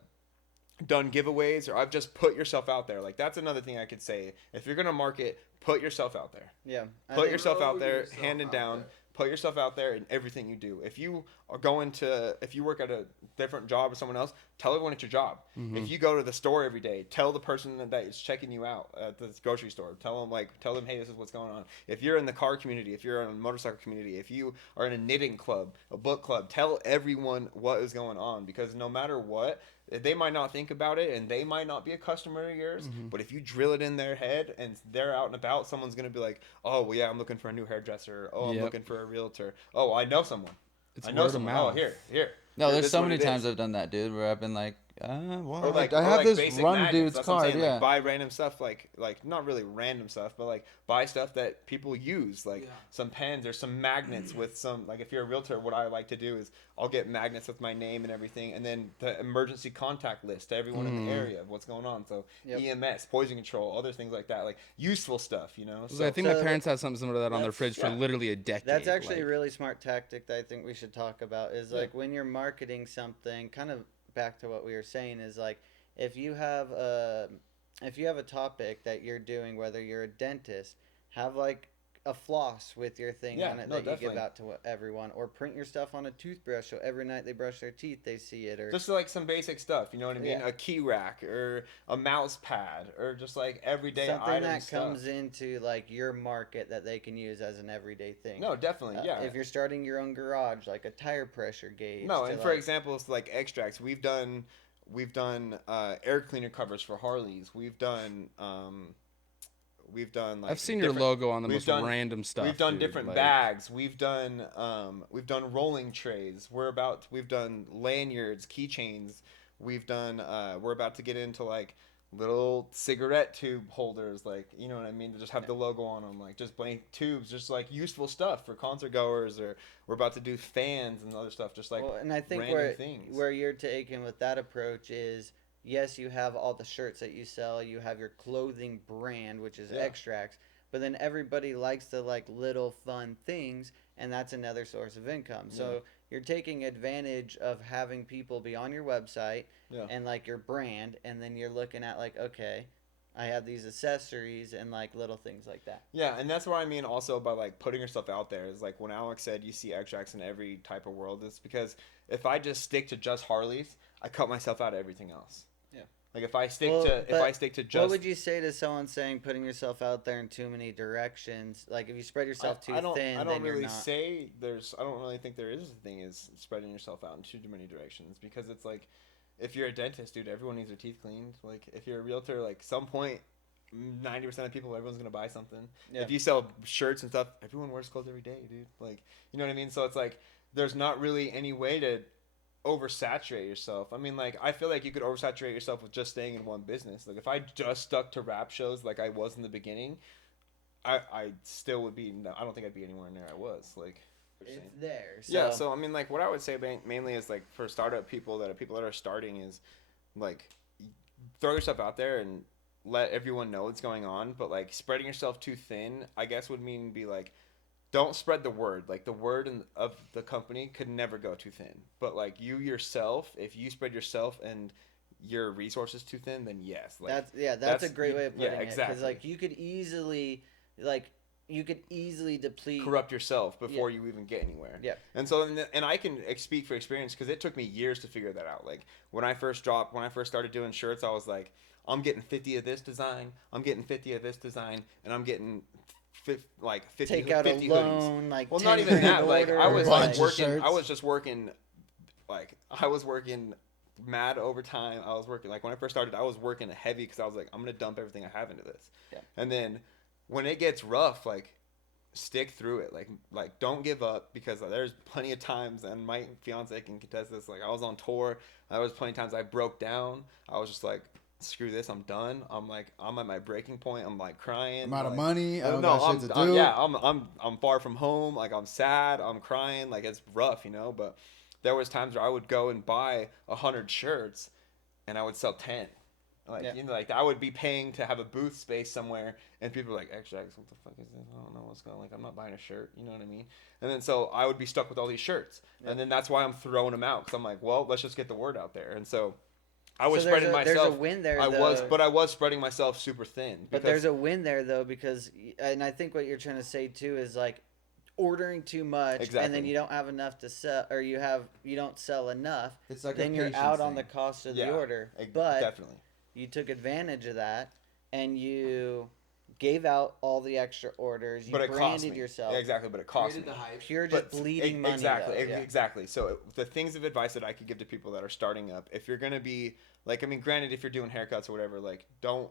done giveaways or I've just put yourself out there. Like that's another thing I could say. If you're gonna market, put yourself out there. Yeah. I Put think- yourself out there, yourself hand and out down. there. Put yourself out there in everything you do. If you are going to, if you work at a different job or someone else, tell everyone it's your job. If you go to the store every day, tell the person that is checking you out at the grocery store. Tell them, hey, this is what's going on. If you're in the car community, if you're in a motorcycle community, if you are in a knitting club, a book club, tell everyone what is going on, because no matter what, they might not think about it and they might not be a customer of yours, but if you drill it in their head and they're out and about, someone's going to be like, oh, well, yeah, I'm looking for a new hairdresser. Oh, I'm Yep. looking for a realtor. Oh, I know someone. It's I know word of someone. mouth. Oh, here. No, Here, there's this is so what many it times is. I've done that, dude, where I've been like, well, Or like, I have this basic run magnets. dude's That's what I'm card, saying. yeah. Like, buy random stuff, like not really random stuff, but like buy stuff that people use, like Yeah. some pens or some magnets with some. Like if you're a realtor, what I like to do is I'll get magnets with my name and everything, and then the emergency contact list to everyone in the area of what's going on. So Yep. EMS, poison control, other things like that, like useful stuff, you know. I think my So parents had something similar to that on their that's- fridge for yeah. literally a decade. That's actually a like- really smart tactic that I think we should talk about is Yeah. like when you're marketing something, kind of back to what we were saying is like if you have a topic that you're doing, whether you're a dentist, have like a floss with your thing Yeah, on it no, that you give definitely. out to everyone, or print your stuff on a toothbrush so every night they brush their teeth they see it, or Just like some basic stuff, you know what I mean? Yeah. A key rack or a mouse pad or just like everyday something item that stuff. comes into like your market that they can use as an everyday thing. No, definitely, yeah. If you're starting your own garage, like a tire pressure gauge. No, to, and for like- example, it's like Extraxx. We've done air cleaner covers for Harleys. We've done like I've seen your different- logo on the we've most done- random stuff. We've done dude, different like- bags. We've done rolling trays. We've done lanyards, keychains. We're about to get into like little cigarette tube holders, like, you know what I mean, to just have the logo on them, like just blank tubes, just like useful stuff for concert goers, or we're about to do fans and other stuff, just like well, and I think random things. where you're taking with that approach is yes, you have all the shirts that you sell, you have your clothing brand, which is Yeah. Extraxx, but then everybody likes the like little fun things, and that's another source of income. So you're taking advantage of having people be on your website Yeah. and like your brand, and then you're looking at like, okay, I have these accessories and like little things like that. Yeah, and that's what I mean also by like putting yourself out there, is like when Alex said you see Extraxx in every type of world, it's because if I just stick to just Harleys, I cut myself out of everything else. Yeah. Like if I stick Well, to if but I stick to what just would you say to someone saying putting yourself out there in too many directions? Like if you spread yourself too I don't thin, I don't then you're really not. say there's I don't really think there is a thing is spreading yourself out in too many directions because it's like if you're a dentist, dude, everyone needs their teeth cleaned. Like if you're a realtor, like some point 90% of people everyone's gonna buy something. Yeah. If you sell shirts and stuff, everyone wears clothes every day, dude. Like you know what I mean? So it's like there's not really any way to oversaturate yourself. I mean, like I feel like you could oversaturate yourself with just staying in one business. Like if I just stuck to rap shows like I was in the beginning, I still would be. No, I don't think I'd be anywhere near I was. Like, It's there. So. yeah. So I mean, like, what I would say mainly is like for startup people that are starting is like throw yourself out there and let everyone know what's going on. But like spreading yourself too thin, I guess would mean be like don't spread the word. Like the word of the company could never go too thin. But like you yourself, if you spread yourself and your resources too thin, then yes, like That's a great way of putting yeah, it. exactly. Because like like you could easily deplete. Corrupt yourself before you even get anywhere. Yeah. And so and I can speak for experience because it took me years to figure that out. Like when I first started doing shirts, I was like, I'm getting 50 of this design, I'm getting 50 of this design, and I'm getting like 50 Take out 50 a hoodies. loan, like Well, 10 not even grand that. Like order, I was bunch like of working. shirts. I was just working. Like I was working mad overtime. I was working like when I first started, I was working heavy because I was like, I'm gonna dump everything I have into this. Yeah. And then when it gets rough, like stick through it. Like don't give up because there's plenty of times, and my fiance can contest this. Like I was on tour. There was plenty of times I broke down. I was just like, screw this, I'm done. I'm like, I'm at my breaking point. I'm like crying. I'm out of like, money. I don't no, got shit to do. yeah, I'm far from home. Like I'm sad. I'm crying. Like it's rough, you know. But there was times where I would go and buy 100 shirts, and I would sell 10. Like Yeah. you know, like I would be paying to have a booth space somewhere, and people are like, Extraxx, what the fuck is this? I don't know what's going on. Like I'm not buying a shirt. You know what I mean? And then so I would be stuck with all these shirts, and then that's why I'm throwing them out because I'm like, well, let's just get the word out there. And so I was So there's spreading a- myself. there's a win there, I though. was, but I was spreading myself super thin. But there's a win there though because, and I think what you're trying to say too is like ordering too much and Exactly. then you don't have enough to sell, or you don't sell enough. It's like then a you're patience out on the thing. cost of the order. But But definitely. you took advantage of that and you gave out all the extra orders. You But it cost branded me. yourself. Yeah, exactly, but it cost me. Pure just But bleeding money. exactly, though. Yeah. exactly. So the things of advice that I could give to people that are starting up, if you're gonna be like, I mean, granted, if you're doing haircuts or whatever, like don't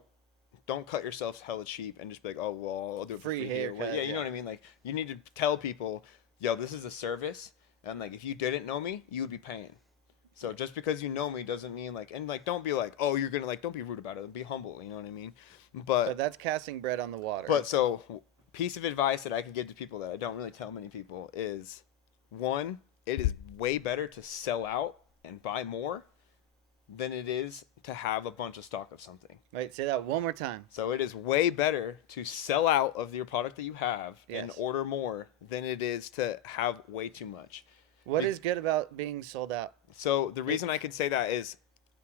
cut yourself hella cheap and just be like, oh well, I'll do it for Free free here. haircut, Yeah, you know yeah. what I mean. Like you need to tell people, yo, this is a service, and like if you didn't know me, you would be paying. So just because you know me doesn't mean like, and like don't be like, oh, you're gonna like, don't be rude about it. Be humble. You know what I mean? But that's casting bread on the water. But so, piece of advice that I could give to people that I don't really tell many people is one, it is way better to sell out and buy more than it is to have a bunch of stock of something. Right, say that one more time. So it is way better to sell out of your product that you have and Yes. order more than it is to have way too much. What is good about being sold out? So the reason I could say that is,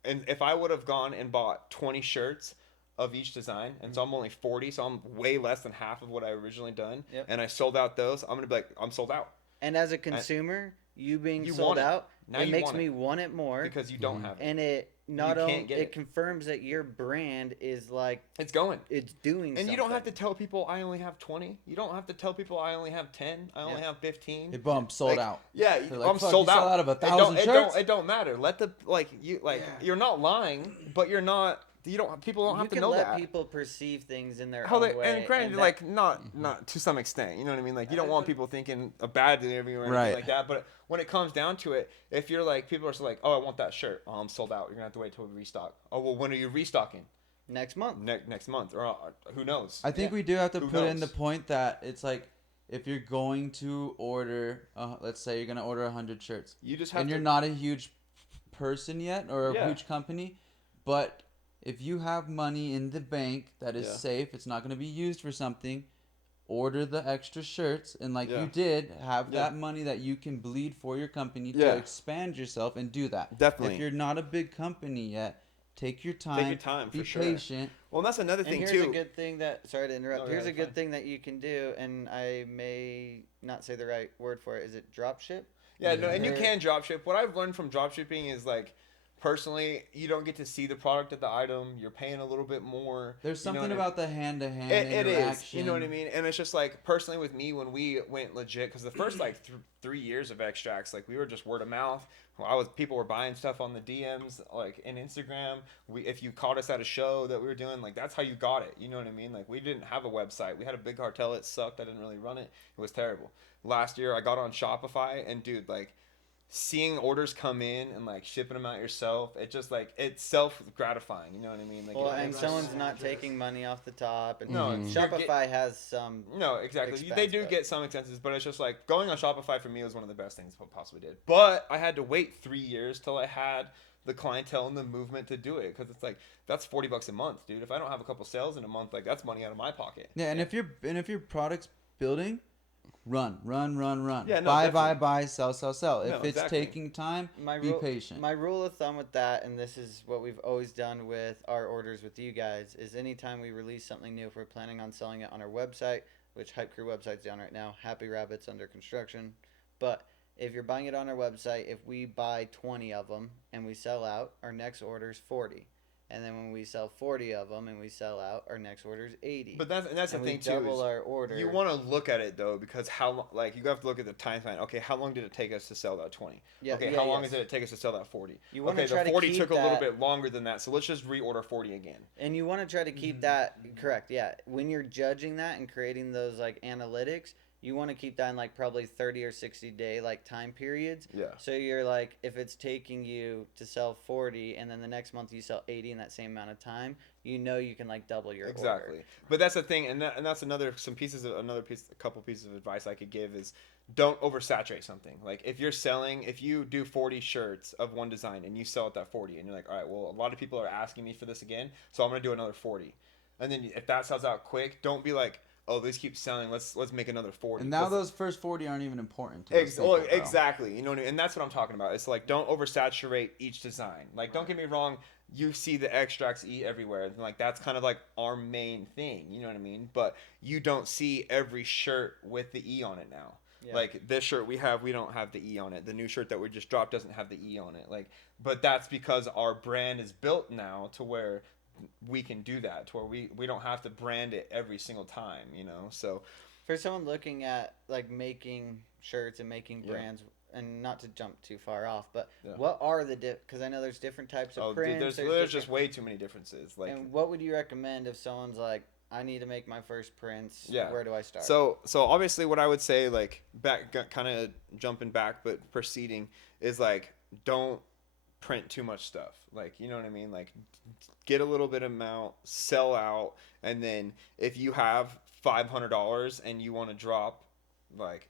and if I would have gone and bought 20 shirts of each design, and so I'm only 40, so I'm way less than half of what I originally done, Yep. and I sold out those, I'm gonna be like, I'm sold out And as a consumer, you being You sold want it. out, Now it you makes want me it. want it more. because you don't have it. And it not You only can't get it it. confirms that your brand is like It's going. it's doing And you don't have to something. tell people I only have 20. You don't have to tell people I only have 10. I only Yeah. have 15. Hey, bump, sold Like, out. Yeah, They're like, I'm "Fuck, sold you sell out. out of 1,000 it shirts?" It don't matter. Let the you're not lying, but you're not. You don't. People don't You have to can know let that. people perceive things in their How own they way. and granted, that- like not to some extent, you know what I mean. Like you don't want people thinking badly of you or anything Right. like that. But when it comes down to it, if you're like people are just like, oh, I want that shirt, oh, I'm sold out. You're gonna have to wait till we restock. Oh well, when are you restocking? next month. Next month or who knows? I think Yeah. we do have to Who put in the knows? point that it's like if you're going to order, let's say you're gonna order 100 shirts, You just have and to. you're not a huge person yet or a Yeah. huge company, but if you have money in the bank that is Yeah. safe, it's not gonna be used for something. Order the extra shirts, and like Yeah. you did, have Yeah. that money that you can bleed for your company Yeah. to expand yourself and do that. Definitely. If you're not a big company yet, take your time. time, Be for sure. patient. Well, and that's another And thing here's too. a good thing that sorry to interrupt. No, Here's yeah, a good fine. thing that you can do, and I may not say the right word for it. Is it drop ship? Yeah, no, and you Or- can drop ship. What I've learned from drop shipping is like personally, you don't get to see the product of the item. You're paying a little bit more. There's You know something what I about the hand-to-hand it is, interaction. you know what I mean, and it's just like personally with me when we went legit, because the first like 3 years of Extraxx, like we were just word of mouth. People were buying stuff on the DMs, like in Instagram. If you caught us at a show that we were doing, like that's how you got it. You know what I mean? Like we didn't have a website. We had a big cartel. It sucked. I didn't really run it. It was terrible. Last year I got on Shopify, and dude, like seeing orders come in and like shipping them out yourself, it just like it's self gratifying. You know what I mean? Like Well, it and makes someone's not taking money off the top, and no, Shopify has some. no, exactly. expense, They do but- get some expenses, but it's just like going on Shopify for me was one of the best things I possibly did. But I had to wait 3 years till I had the clientele and the movement to do it, because it's like that's $40 a month, dude. If I don't have a couple sales in a month, like that's money out of my pocket. Yeah, and if your product's building, run. Yeah, no, buy, definitely. sell. No, If it's exactly. taking time, My be patient. My rule of thumb with that, and this is what we've always done with our orders with you guys, is anytime we release something new, if we're planning on selling it on our website, which Hype Crew website's down right now, Happy Rabbit's under construction, but if you're buying it on our website, if we buy 20 of them and we sell out, our next order is 40. And then when we sell 40 of them and we sell out, our next order is 80. But that's the and thing we too. double Is our order. you want to look at it though, because like you have to look at the time span. Okay, how long did it take us to sell that 20? Yeah, Okay, yeah, how long yes. did it take us to sell that 40? You wanna Okay, try the to 40 keep took a little that- bit longer than that, so let's just reorder 40 again. And you want to try to keep that correct. Yeah. When you're judging that and creating those like analytics, you want to keep that in like probably 30 or 60 day like time periods. Yeah. So you're like, if it's taking you to sell 40 and then the next month you sell 80 in that same amount of time, you know you can like double your Exactly. order. But that's the thing, and that's a couple pieces of advice I could give is don't oversaturate something. Like if you do 40 shirts of one design and you sell at that 40, and you're like, all right, well, a lot of people are asking me for this again, so I'm gonna do another 40. And then if that sells out quick, don't be like, oh, these keep selling. Let's make another 40. And now 'Cause- those first 40 aren't even important to those Well, people, bro. exactly. You know what I mean? And that's what I'm talking about. It's like don't oversaturate each design. Like don't get me wrong, you see the Extraxx E everywhere, and like that's kind of like our main thing. You know what I mean? But you don't see every shirt with the E on it now. Yeah. Like this shirt we don't have the E on it. The new shirt that we just dropped doesn't have the E on it. Like, but that's because our brand is built now to where we can do that, to where we don't have to brand it every single time. You know, so. For someone looking at like making shirts and making Yeah. brands, and not to jump too far off, but Yeah. what are the because I know there's different types of Oh, prints. dude, there's different- just way too many differences. Like, and what would you recommend if someone's like, I need to make my first prints? Yeah. Where do I start? So obviously, what I would say, like back, kind of jumping back, but proceeding, is like don't print too much stuff. Like, you know what I mean? Like, get a little bit amount, sell out, and then if you have $500 and you want to drop like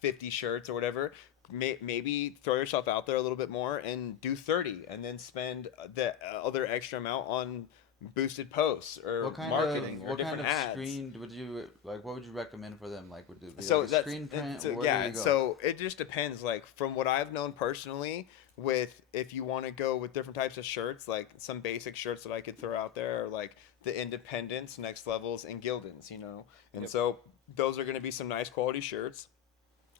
50 shirts or whatever, maybe throw yourself out there a little bit more and do 30, and then spend the other extra amount on boosted posts or marketing or what different kind of ads. screen would you like? What would you recommend for them? Like, would it be So like a that's screen print? so, Where yeah. do you go? So it just depends. Like from what I've known personally, with if you want to go with different types of shirts, like some basic shirts that I could throw out there are like the Independents, Next Levels, and Gildans. You know, and so those are going to be some nice quality shirts.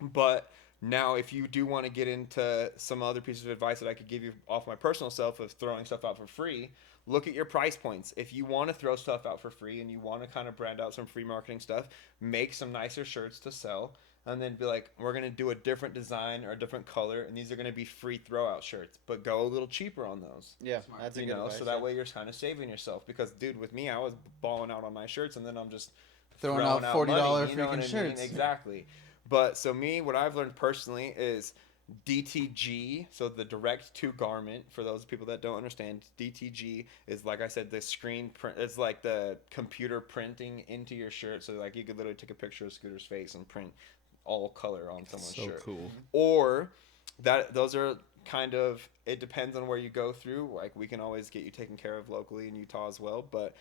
But now, if you do want to get into some other pieces of advice that I could give you off my personal self of throwing stuff out for free, look at your price points. If you want to throw stuff out for free and you want to kind of brand out some free marketing stuff, make some nicer shirts to sell, and then be like, we're going to do a different design or a different color, and these are going to be free throw out shirts, but go a little cheaper on those. yeah, that's a You good know, advice, so that yeah. way you're kind of saving yourself. Because, dude, with me, I was balling out on my shirts, and then I'm just Throwing out $40 money, you know freaking what I mean? shirts. Exactly. But so me, what I've learned personally is DTG, so the direct to garment. For those people that don't understand, DTG is, like I said, the screen print. It's like the computer printing into your shirt. So like you could literally take a picture of Scooter's face and print all color on someone's So shirt. cool. Or those are kind of, it depends on where you go through. Like we can always get you taken care of locally in Utah as well, but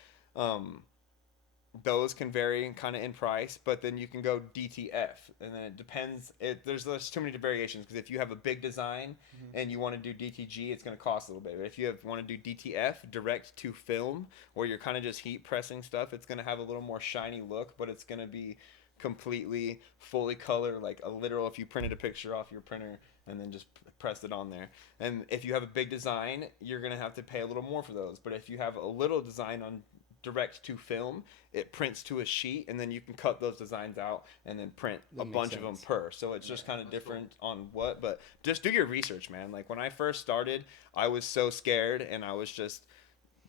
those can vary kind of in price. But then you can go DTF, and then it depends. There's too many variations, because if you have a big design and you want to do DTG, it's going to cost a little bit. But if you want to do DTF, direct to film, where you're kind of just heat pressing stuff, it's going to have a little more shiny look, but it's going to be completely fully color, like a literal, if you printed a picture off your printer and then just pressed it on there. And if you have a big design, you're going to have to pay a little more for those. But if you have a little design on direct to film, it prints to a sheet, and then you can cut those designs out and then print That a makes bunch of them sense. per. So it's just kind of different on what, but just do your research, man. Like when I first started, I was so scared, and I was just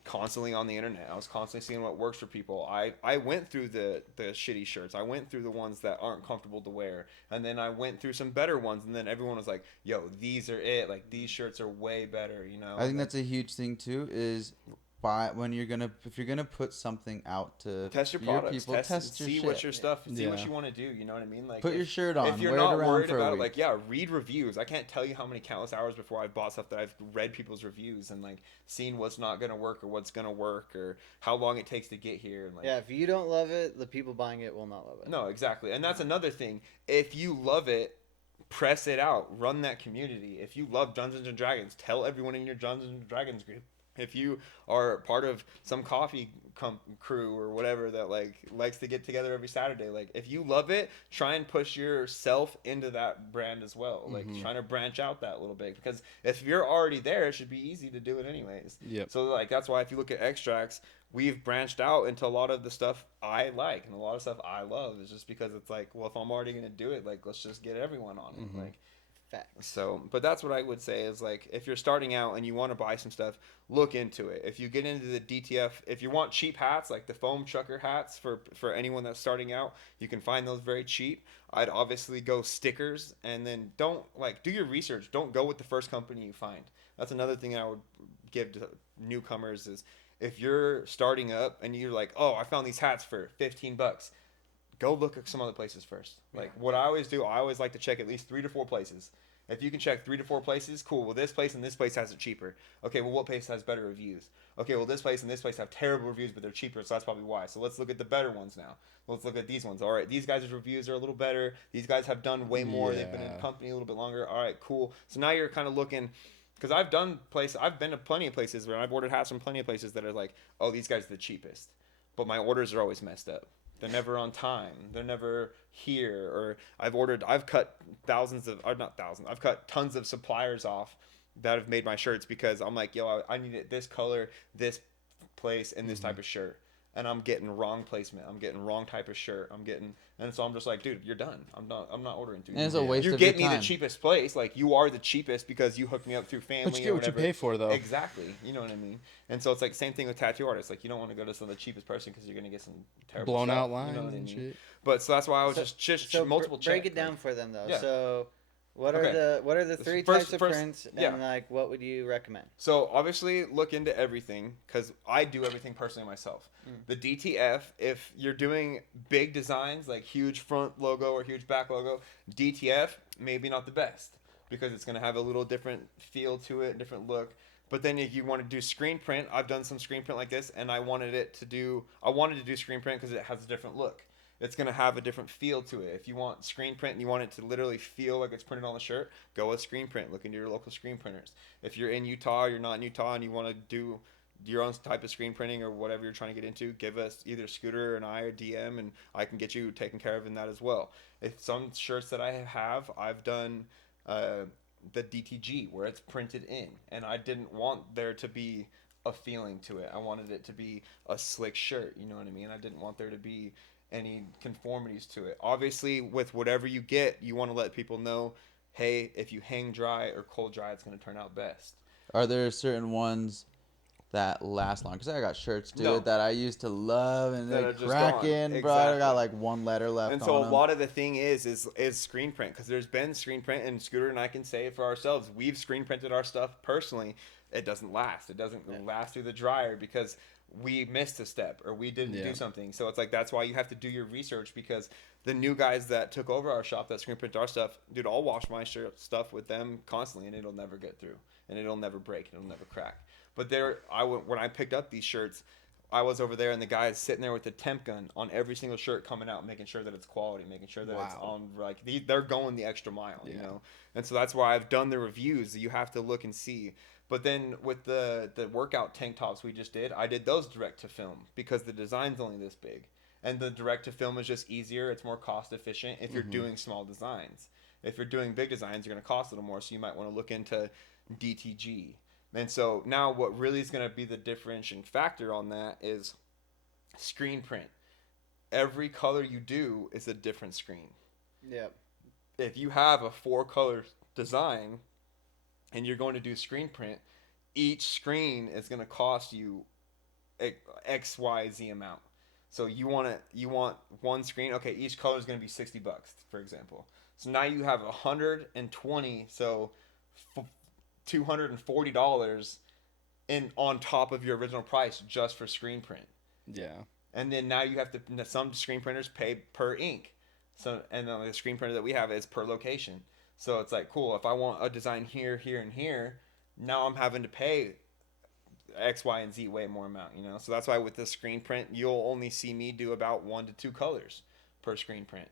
constantly on the internet. I was constantly seeing what works for people. I went through the shitty shirts. I went through the ones that aren't comfortable to wear. And then I went through some better ones, and then everyone was like, "Yo, these are it. Like these shirts are way better," you know? I think And then that's a huge thing too. Is buy when you're gonna if you're gonna put something out to test your your products, people, test your see shit. what your stuff, see what Yeah. you want to do, you know what I mean? Like Put your shirt if on, you're wear it not around worried for a about it, week. like yeah, read reviews. I can't tell you how many countless hours before I've bought stuff that I've read people's reviews and like seen what's not gonna work or what's gonna work or how long it takes to get here and like Yeah, if you don't love it, the people buying it will not love it. no, exactly. And that's another thing. If you love it, press it out. Run that community. If you love Dungeons and Dragons, tell everyone in your Dungeons and Dragons group. If you are part of some coffee crew or whatever that like likes to get together every Saturday, like if you love it, try and push yourself into that brand as well. Like trying to branch out that little bit because if you're already there, it should be easy to do it anyways. Yep. So like that's why if you look at Extraxx, we've branched out into a lot of the stuff I like and a lot of stuff I love. Is just because it's like, well, if I'm already gonna do it, like let's just get everyone on it. Like Facts. so, but that's what I would say is like if you're starting out and you want to buy some stuff, look into it. If you get into the DTF, if you want cheap hats like the foam trucker hats for anyone that's starting out, you can find those very cheap. I'd obviously go stickers and then don't like do your research. Don't go with the first company you find. That's another thing I would give to newcomers is if you're starting up and you're like, "Oh, I found these hats for $15." Go look at some other places first. Like what I always do, I always like to check at least 3 to 4 places. If you can check 3 to 4 places, cool. Well, this place and this place has it cheaper. Okay, well, what place has better reviews? Okay, well, this place and this place have terrible reviews, but they're cheaper, so that's probably why. So let's look at the better ones now. Let's look at these ones. All right, these guys' reviews are a little better. These guys have done way more. They've been in the Yeah. company a little bit longer. All right, cool. So now you're kind of looking because I've been to plenty of places where I've ordered hats from plenty of places that are like, oh, these guys are the cheapest, but my orders are always messed up. They're never on time. They're never here. Or I've cut thousands of, or not thousands, I've cut tons of suppliers off that have made my shirts because I'm like, yo, I need it this color, this place, and this type of shirt. And I'm getting wrong placement. I'm getting wrong type of shirt. And so I'm just like, dude, you're done. I'm not ordering through And you. it's a waste You of get your me time. the cheapest place. Like you are the cheapest because you hooked me up through family. But you or get what you whatever. pay for, though. Exactly. You know what I mean? And so it's like same thing with tattoo artists. Like you don't want to go to some of the cheapest person because you're gonna get some terrible Blown stuff, out lines You know what I and mean? shit. But so that's why I was So- just So multiple break check. it down Like, for them though. Yeah. So what are Okay. the three types of prints yeah. and like what would you recommend? So obviously look into everything because I do everything personally myself. The DTF, if you're doing big designs like huge front logo or huge back logo, DTF maybe not the best because it's gonna have a little different feel to it, different look. But then if you want to do screen print, I've done some screen print like this, and I wanted to do screen print because it has a different look. It's gonna have a different feel to it. If you want screen print and you want it to literally feel like it's printed on the shirt, go with screen print. Look into your local screen printers. If you're in Utah or you're not in Utah and you want to do your own type of screen printing or whatever you're trying to get into, give us either Scooter and I or DM, and I can get you taken care of in that as well. If some shirts that I have, I've done the DTG where it's printed in, and I didn't want there to be a feeling to it. I wanted it to be a slick shirt. You know what I mean? I didn't want there to be any conformities to it. Obviously, with whatever you get, you want to let people know, hey, if you hang dry or cold dry, it's going to turn out best. Are there certain ones that last long? Because I got shirts, dude, No. that I used to love and That they are just cracking, gone. bro. I Exactly. got like one letter left And on so a them. lot of the thing is screen print because there's been screen print, and Scooter and I can say it for ourselves. We've screen printed our stuff personally. It doesn't last. It doesn't last through the dryer because we missed a step or we didn't Yeah. do something. So it's like that's why you have to do your research because the new guys that took over our shop that screen printed our stuff, dude, I'll wash my stuff with them constantly and it'll never get through and it'll never break and it'll never crack. But when I picked up these shirts, I was over there and the guy is sitting there with the temp gun on every single shirt coming out, making sure that it's quality, making sure that it's Wow. on like they're going the extra mile, you Yeah. know. And so that's why I've done the reviews. You have to look and see. But then with the workout tank tops we just did, I did those direct to film because the design's only this big. And the direct to film is just easier. It's more cost efficient if you're doing small designs. If you're doing big designs, you're going to cost a little more. So you might want to look into DTG. And so now what really is going to be the differentiating factor on that is screen print. Every color you do is a different screen. Yep. If you have a 4-color design and you're going to do screen print, each screen is going to cost you X, Y, Z amount. So you want one screen. Okay, each color is going to be $60, for example. So now you have 120, so $240 in on top of your original price just for screen print. Yeah. And then now you have to, some screen printers pay per ink. So, and then the screen printer that we have is per location. So it's like, cool, if I want a design here, here, and here, now I'm having to pay X, Y, and Z way more amount, you know? So that's why with the screen print, you'll only see me do about 1 to 2 colors per screen print.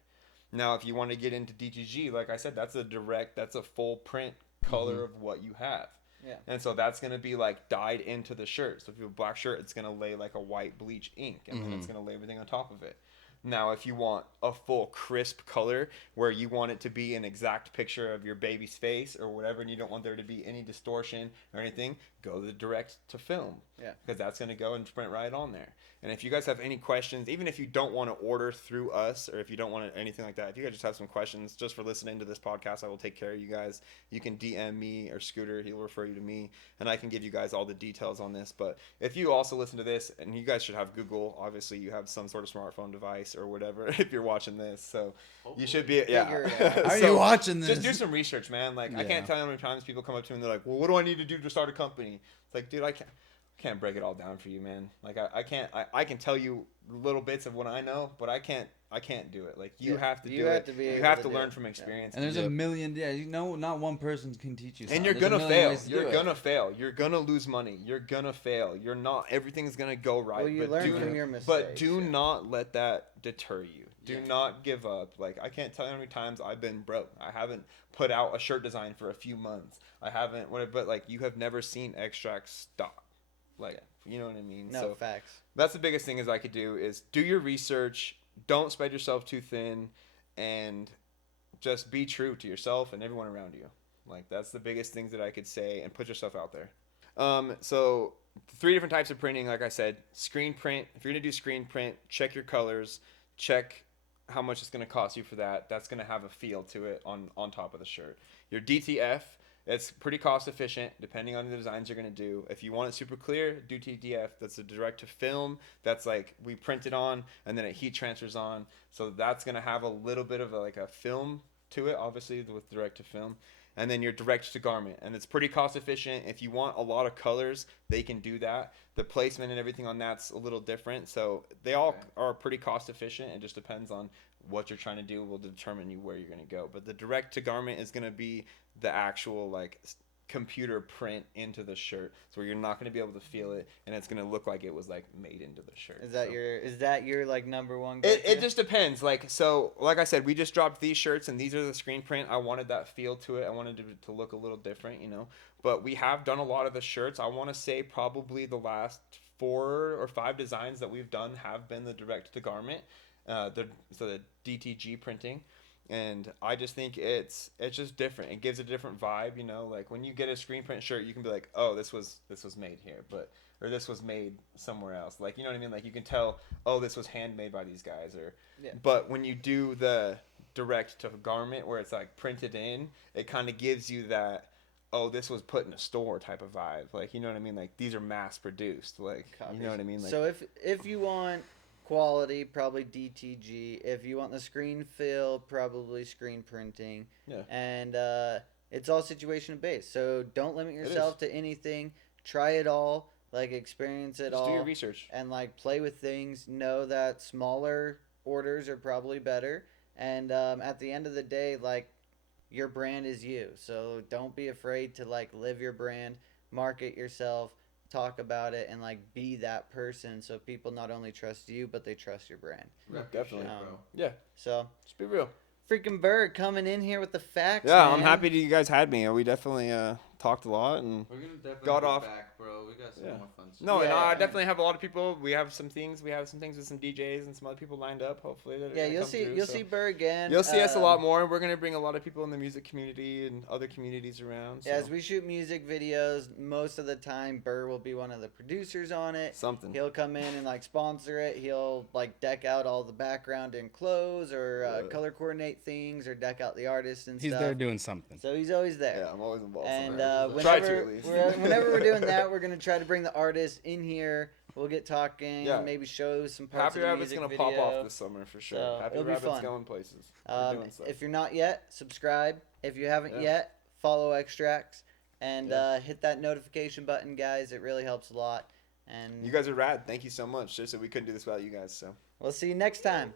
Now, if you want to get into DTG, like I said, that's a full print color of what you have. Yeah. And so that's going to be like dyed into the shirt. So if you have a black shirt, it's going to lay like a white bleach ink, and then it's going to lay everything on top of it. Now, if you want a full crisp color where you want it to be an exact picture of your baby's face or whatever, and you don't want there to be any distortion or anything, go the direct to film. Yeah. Because that's going to go and print right on there. And if you guys have any questions, even if you don't want to order through us or if you don't want anything like that, if you guys just have some questions just for listening to this podcast, I will take care of you guys. You can DM me or Scooter. He'll refer you to me, and I can give you guys all the details on this. But if you also listen to this, and you guys should have Google, obviously you have some sort of smartphone device or whatever if you're watching this. So you should be, Figure it out. Are you watching this? Just do some research, man. Like, I Yeah. can't tell you how many times people come up to me and they're like, well, what do I need to do to start a company? It's like, dude, I can't break it all down for you, man. Like I can tell you little bits of what I know, but I can't do it. Like you Yeah, have to you do have it. to be You able have to to do learn it. from experience. And there's Yep. a million, not one person can teach you something. And you're There's a gonna million fail. ways to do You're it. gonna fail. You're gonna lose money. You're gonna fail. You're not. Everything's gonna go right. Well, you but learn do, from your But mistakes, do yeah. not let that deter you. Do Yeah. not give up. Like I can't tell you how many times I've been broke. I haven't put out a shirt design for a few months. I haven't. But like you have never seen Extraxx stop. Like you know what I mean. No, So facts. that's the biggest thing is I could do is do your research. Don't spread yourself too thin, and just be true to yourself and everyone around you. Like that's the biggest things that I could say, and put yourself out there. So 3 different types of printing, like I said, screen print. If you're gonna do screen print, check your colors, check how much it's gonna cost you for that. That's gonna have a feel to it on top of the shirt. Your DTF, it's pretty cost efficient depending on the designs you're gonna do. If you want it super clear, do TDF. That's a direct to film. That's like we print it on and then it heat transfers on. So that's gonna have a little bit of a film to it, obviously with direct to film. And then your direct to garment, and it's pretty cost efficient. If you want a lot of colors, they can do that. The placement and everything on that's a little different. So they all are pretty cost efficient. It just depends on what you're trying to do will determine you where you're going to go. But the direct to garment is going to be the actual computer print into the shirt, so you're not going to be able to feel it, and it's going to look like it was made into the shirt. Is that your number one? It just depends. Like I said, we just dropped these shirts, and these are the screen print. I wanted that feel to it. I wanted it to look a little different, you know. But we have done a lot of the shirts. I want to say probably the last 4 or 5 designs that we've done have been the direct to garment, the DTG printing. And I just think it's just different. It gives a different vibe, you know. Like when you get a screen print shirt, you can be like, oh, this was made here, or this was made somewhere else. Like you know what I mean? Like you can tell, oh, this was handmade by these guys, or. Yeah. But when you do the direct to garment where it's printed in, it kind of gives you that, oh, this was put in a store type of vibe. Like you know what I mean? Like these are mass produced. Like Copies. you know what I mean? Like, So if you want quality, probably DTG. If you want the screen fill, probably screen printing. Yeah. And it's all situation based. So don't limit is. yourself to anything. Try it all. Experience it just all. do your research. And play with things. Know that smaller orders are probably better. And at the end of the day, your brand is you. So don't be afraid to live your brand, market yourself, talk about it, and be that person, so people not only trust you but they trust your brand. Definitely. Um, Yeah. So Just be real. freaking Bird coming in here with the facts. Yeah, I'm man. happy that you guys had me. We definitely talked a lot and We're gonna definitely got go off. back, bro. We got some Yeah. more fun stuff. No, and Yeah. I definitely have a lot of people. We have some things. We have some things with some DJs and some other people lined up. Hopefully, that are Yeah, gonna you'll come see through, you'll so. see Burr again. You'll see us a lot more. We're gonna bring a lot of people in the music community and other communities around. So. Yeah, as we shoot music videos, most of the time Burr will be one of the producers on it. Something. He'll come in and like sponsor it. He'll like deck out all the background in clothes or color coordinate things or deck out the artists and He's stuff. there doing something. So he's always there. Yeah, I'm always involved. And somewhere. Try to at least. whenever we're doing that, we're gonna try to bring the artists in here. We'll get talking, Yeah. maybe show some parts Happy of the Rabbit's music gonna video. pop off this summer for sure. So, Happy it'll be Rabbit's fun. going places. We're doing stuff. If you're not yet, subscribe. If you haven't Yeah. yet, follow Extraxx and Yeah. hit that notification button, guys. It really helps a lot. And You guys are rad. Thank you so much. Seriously, we couldn't do this without you guys. So. we'll see you next time.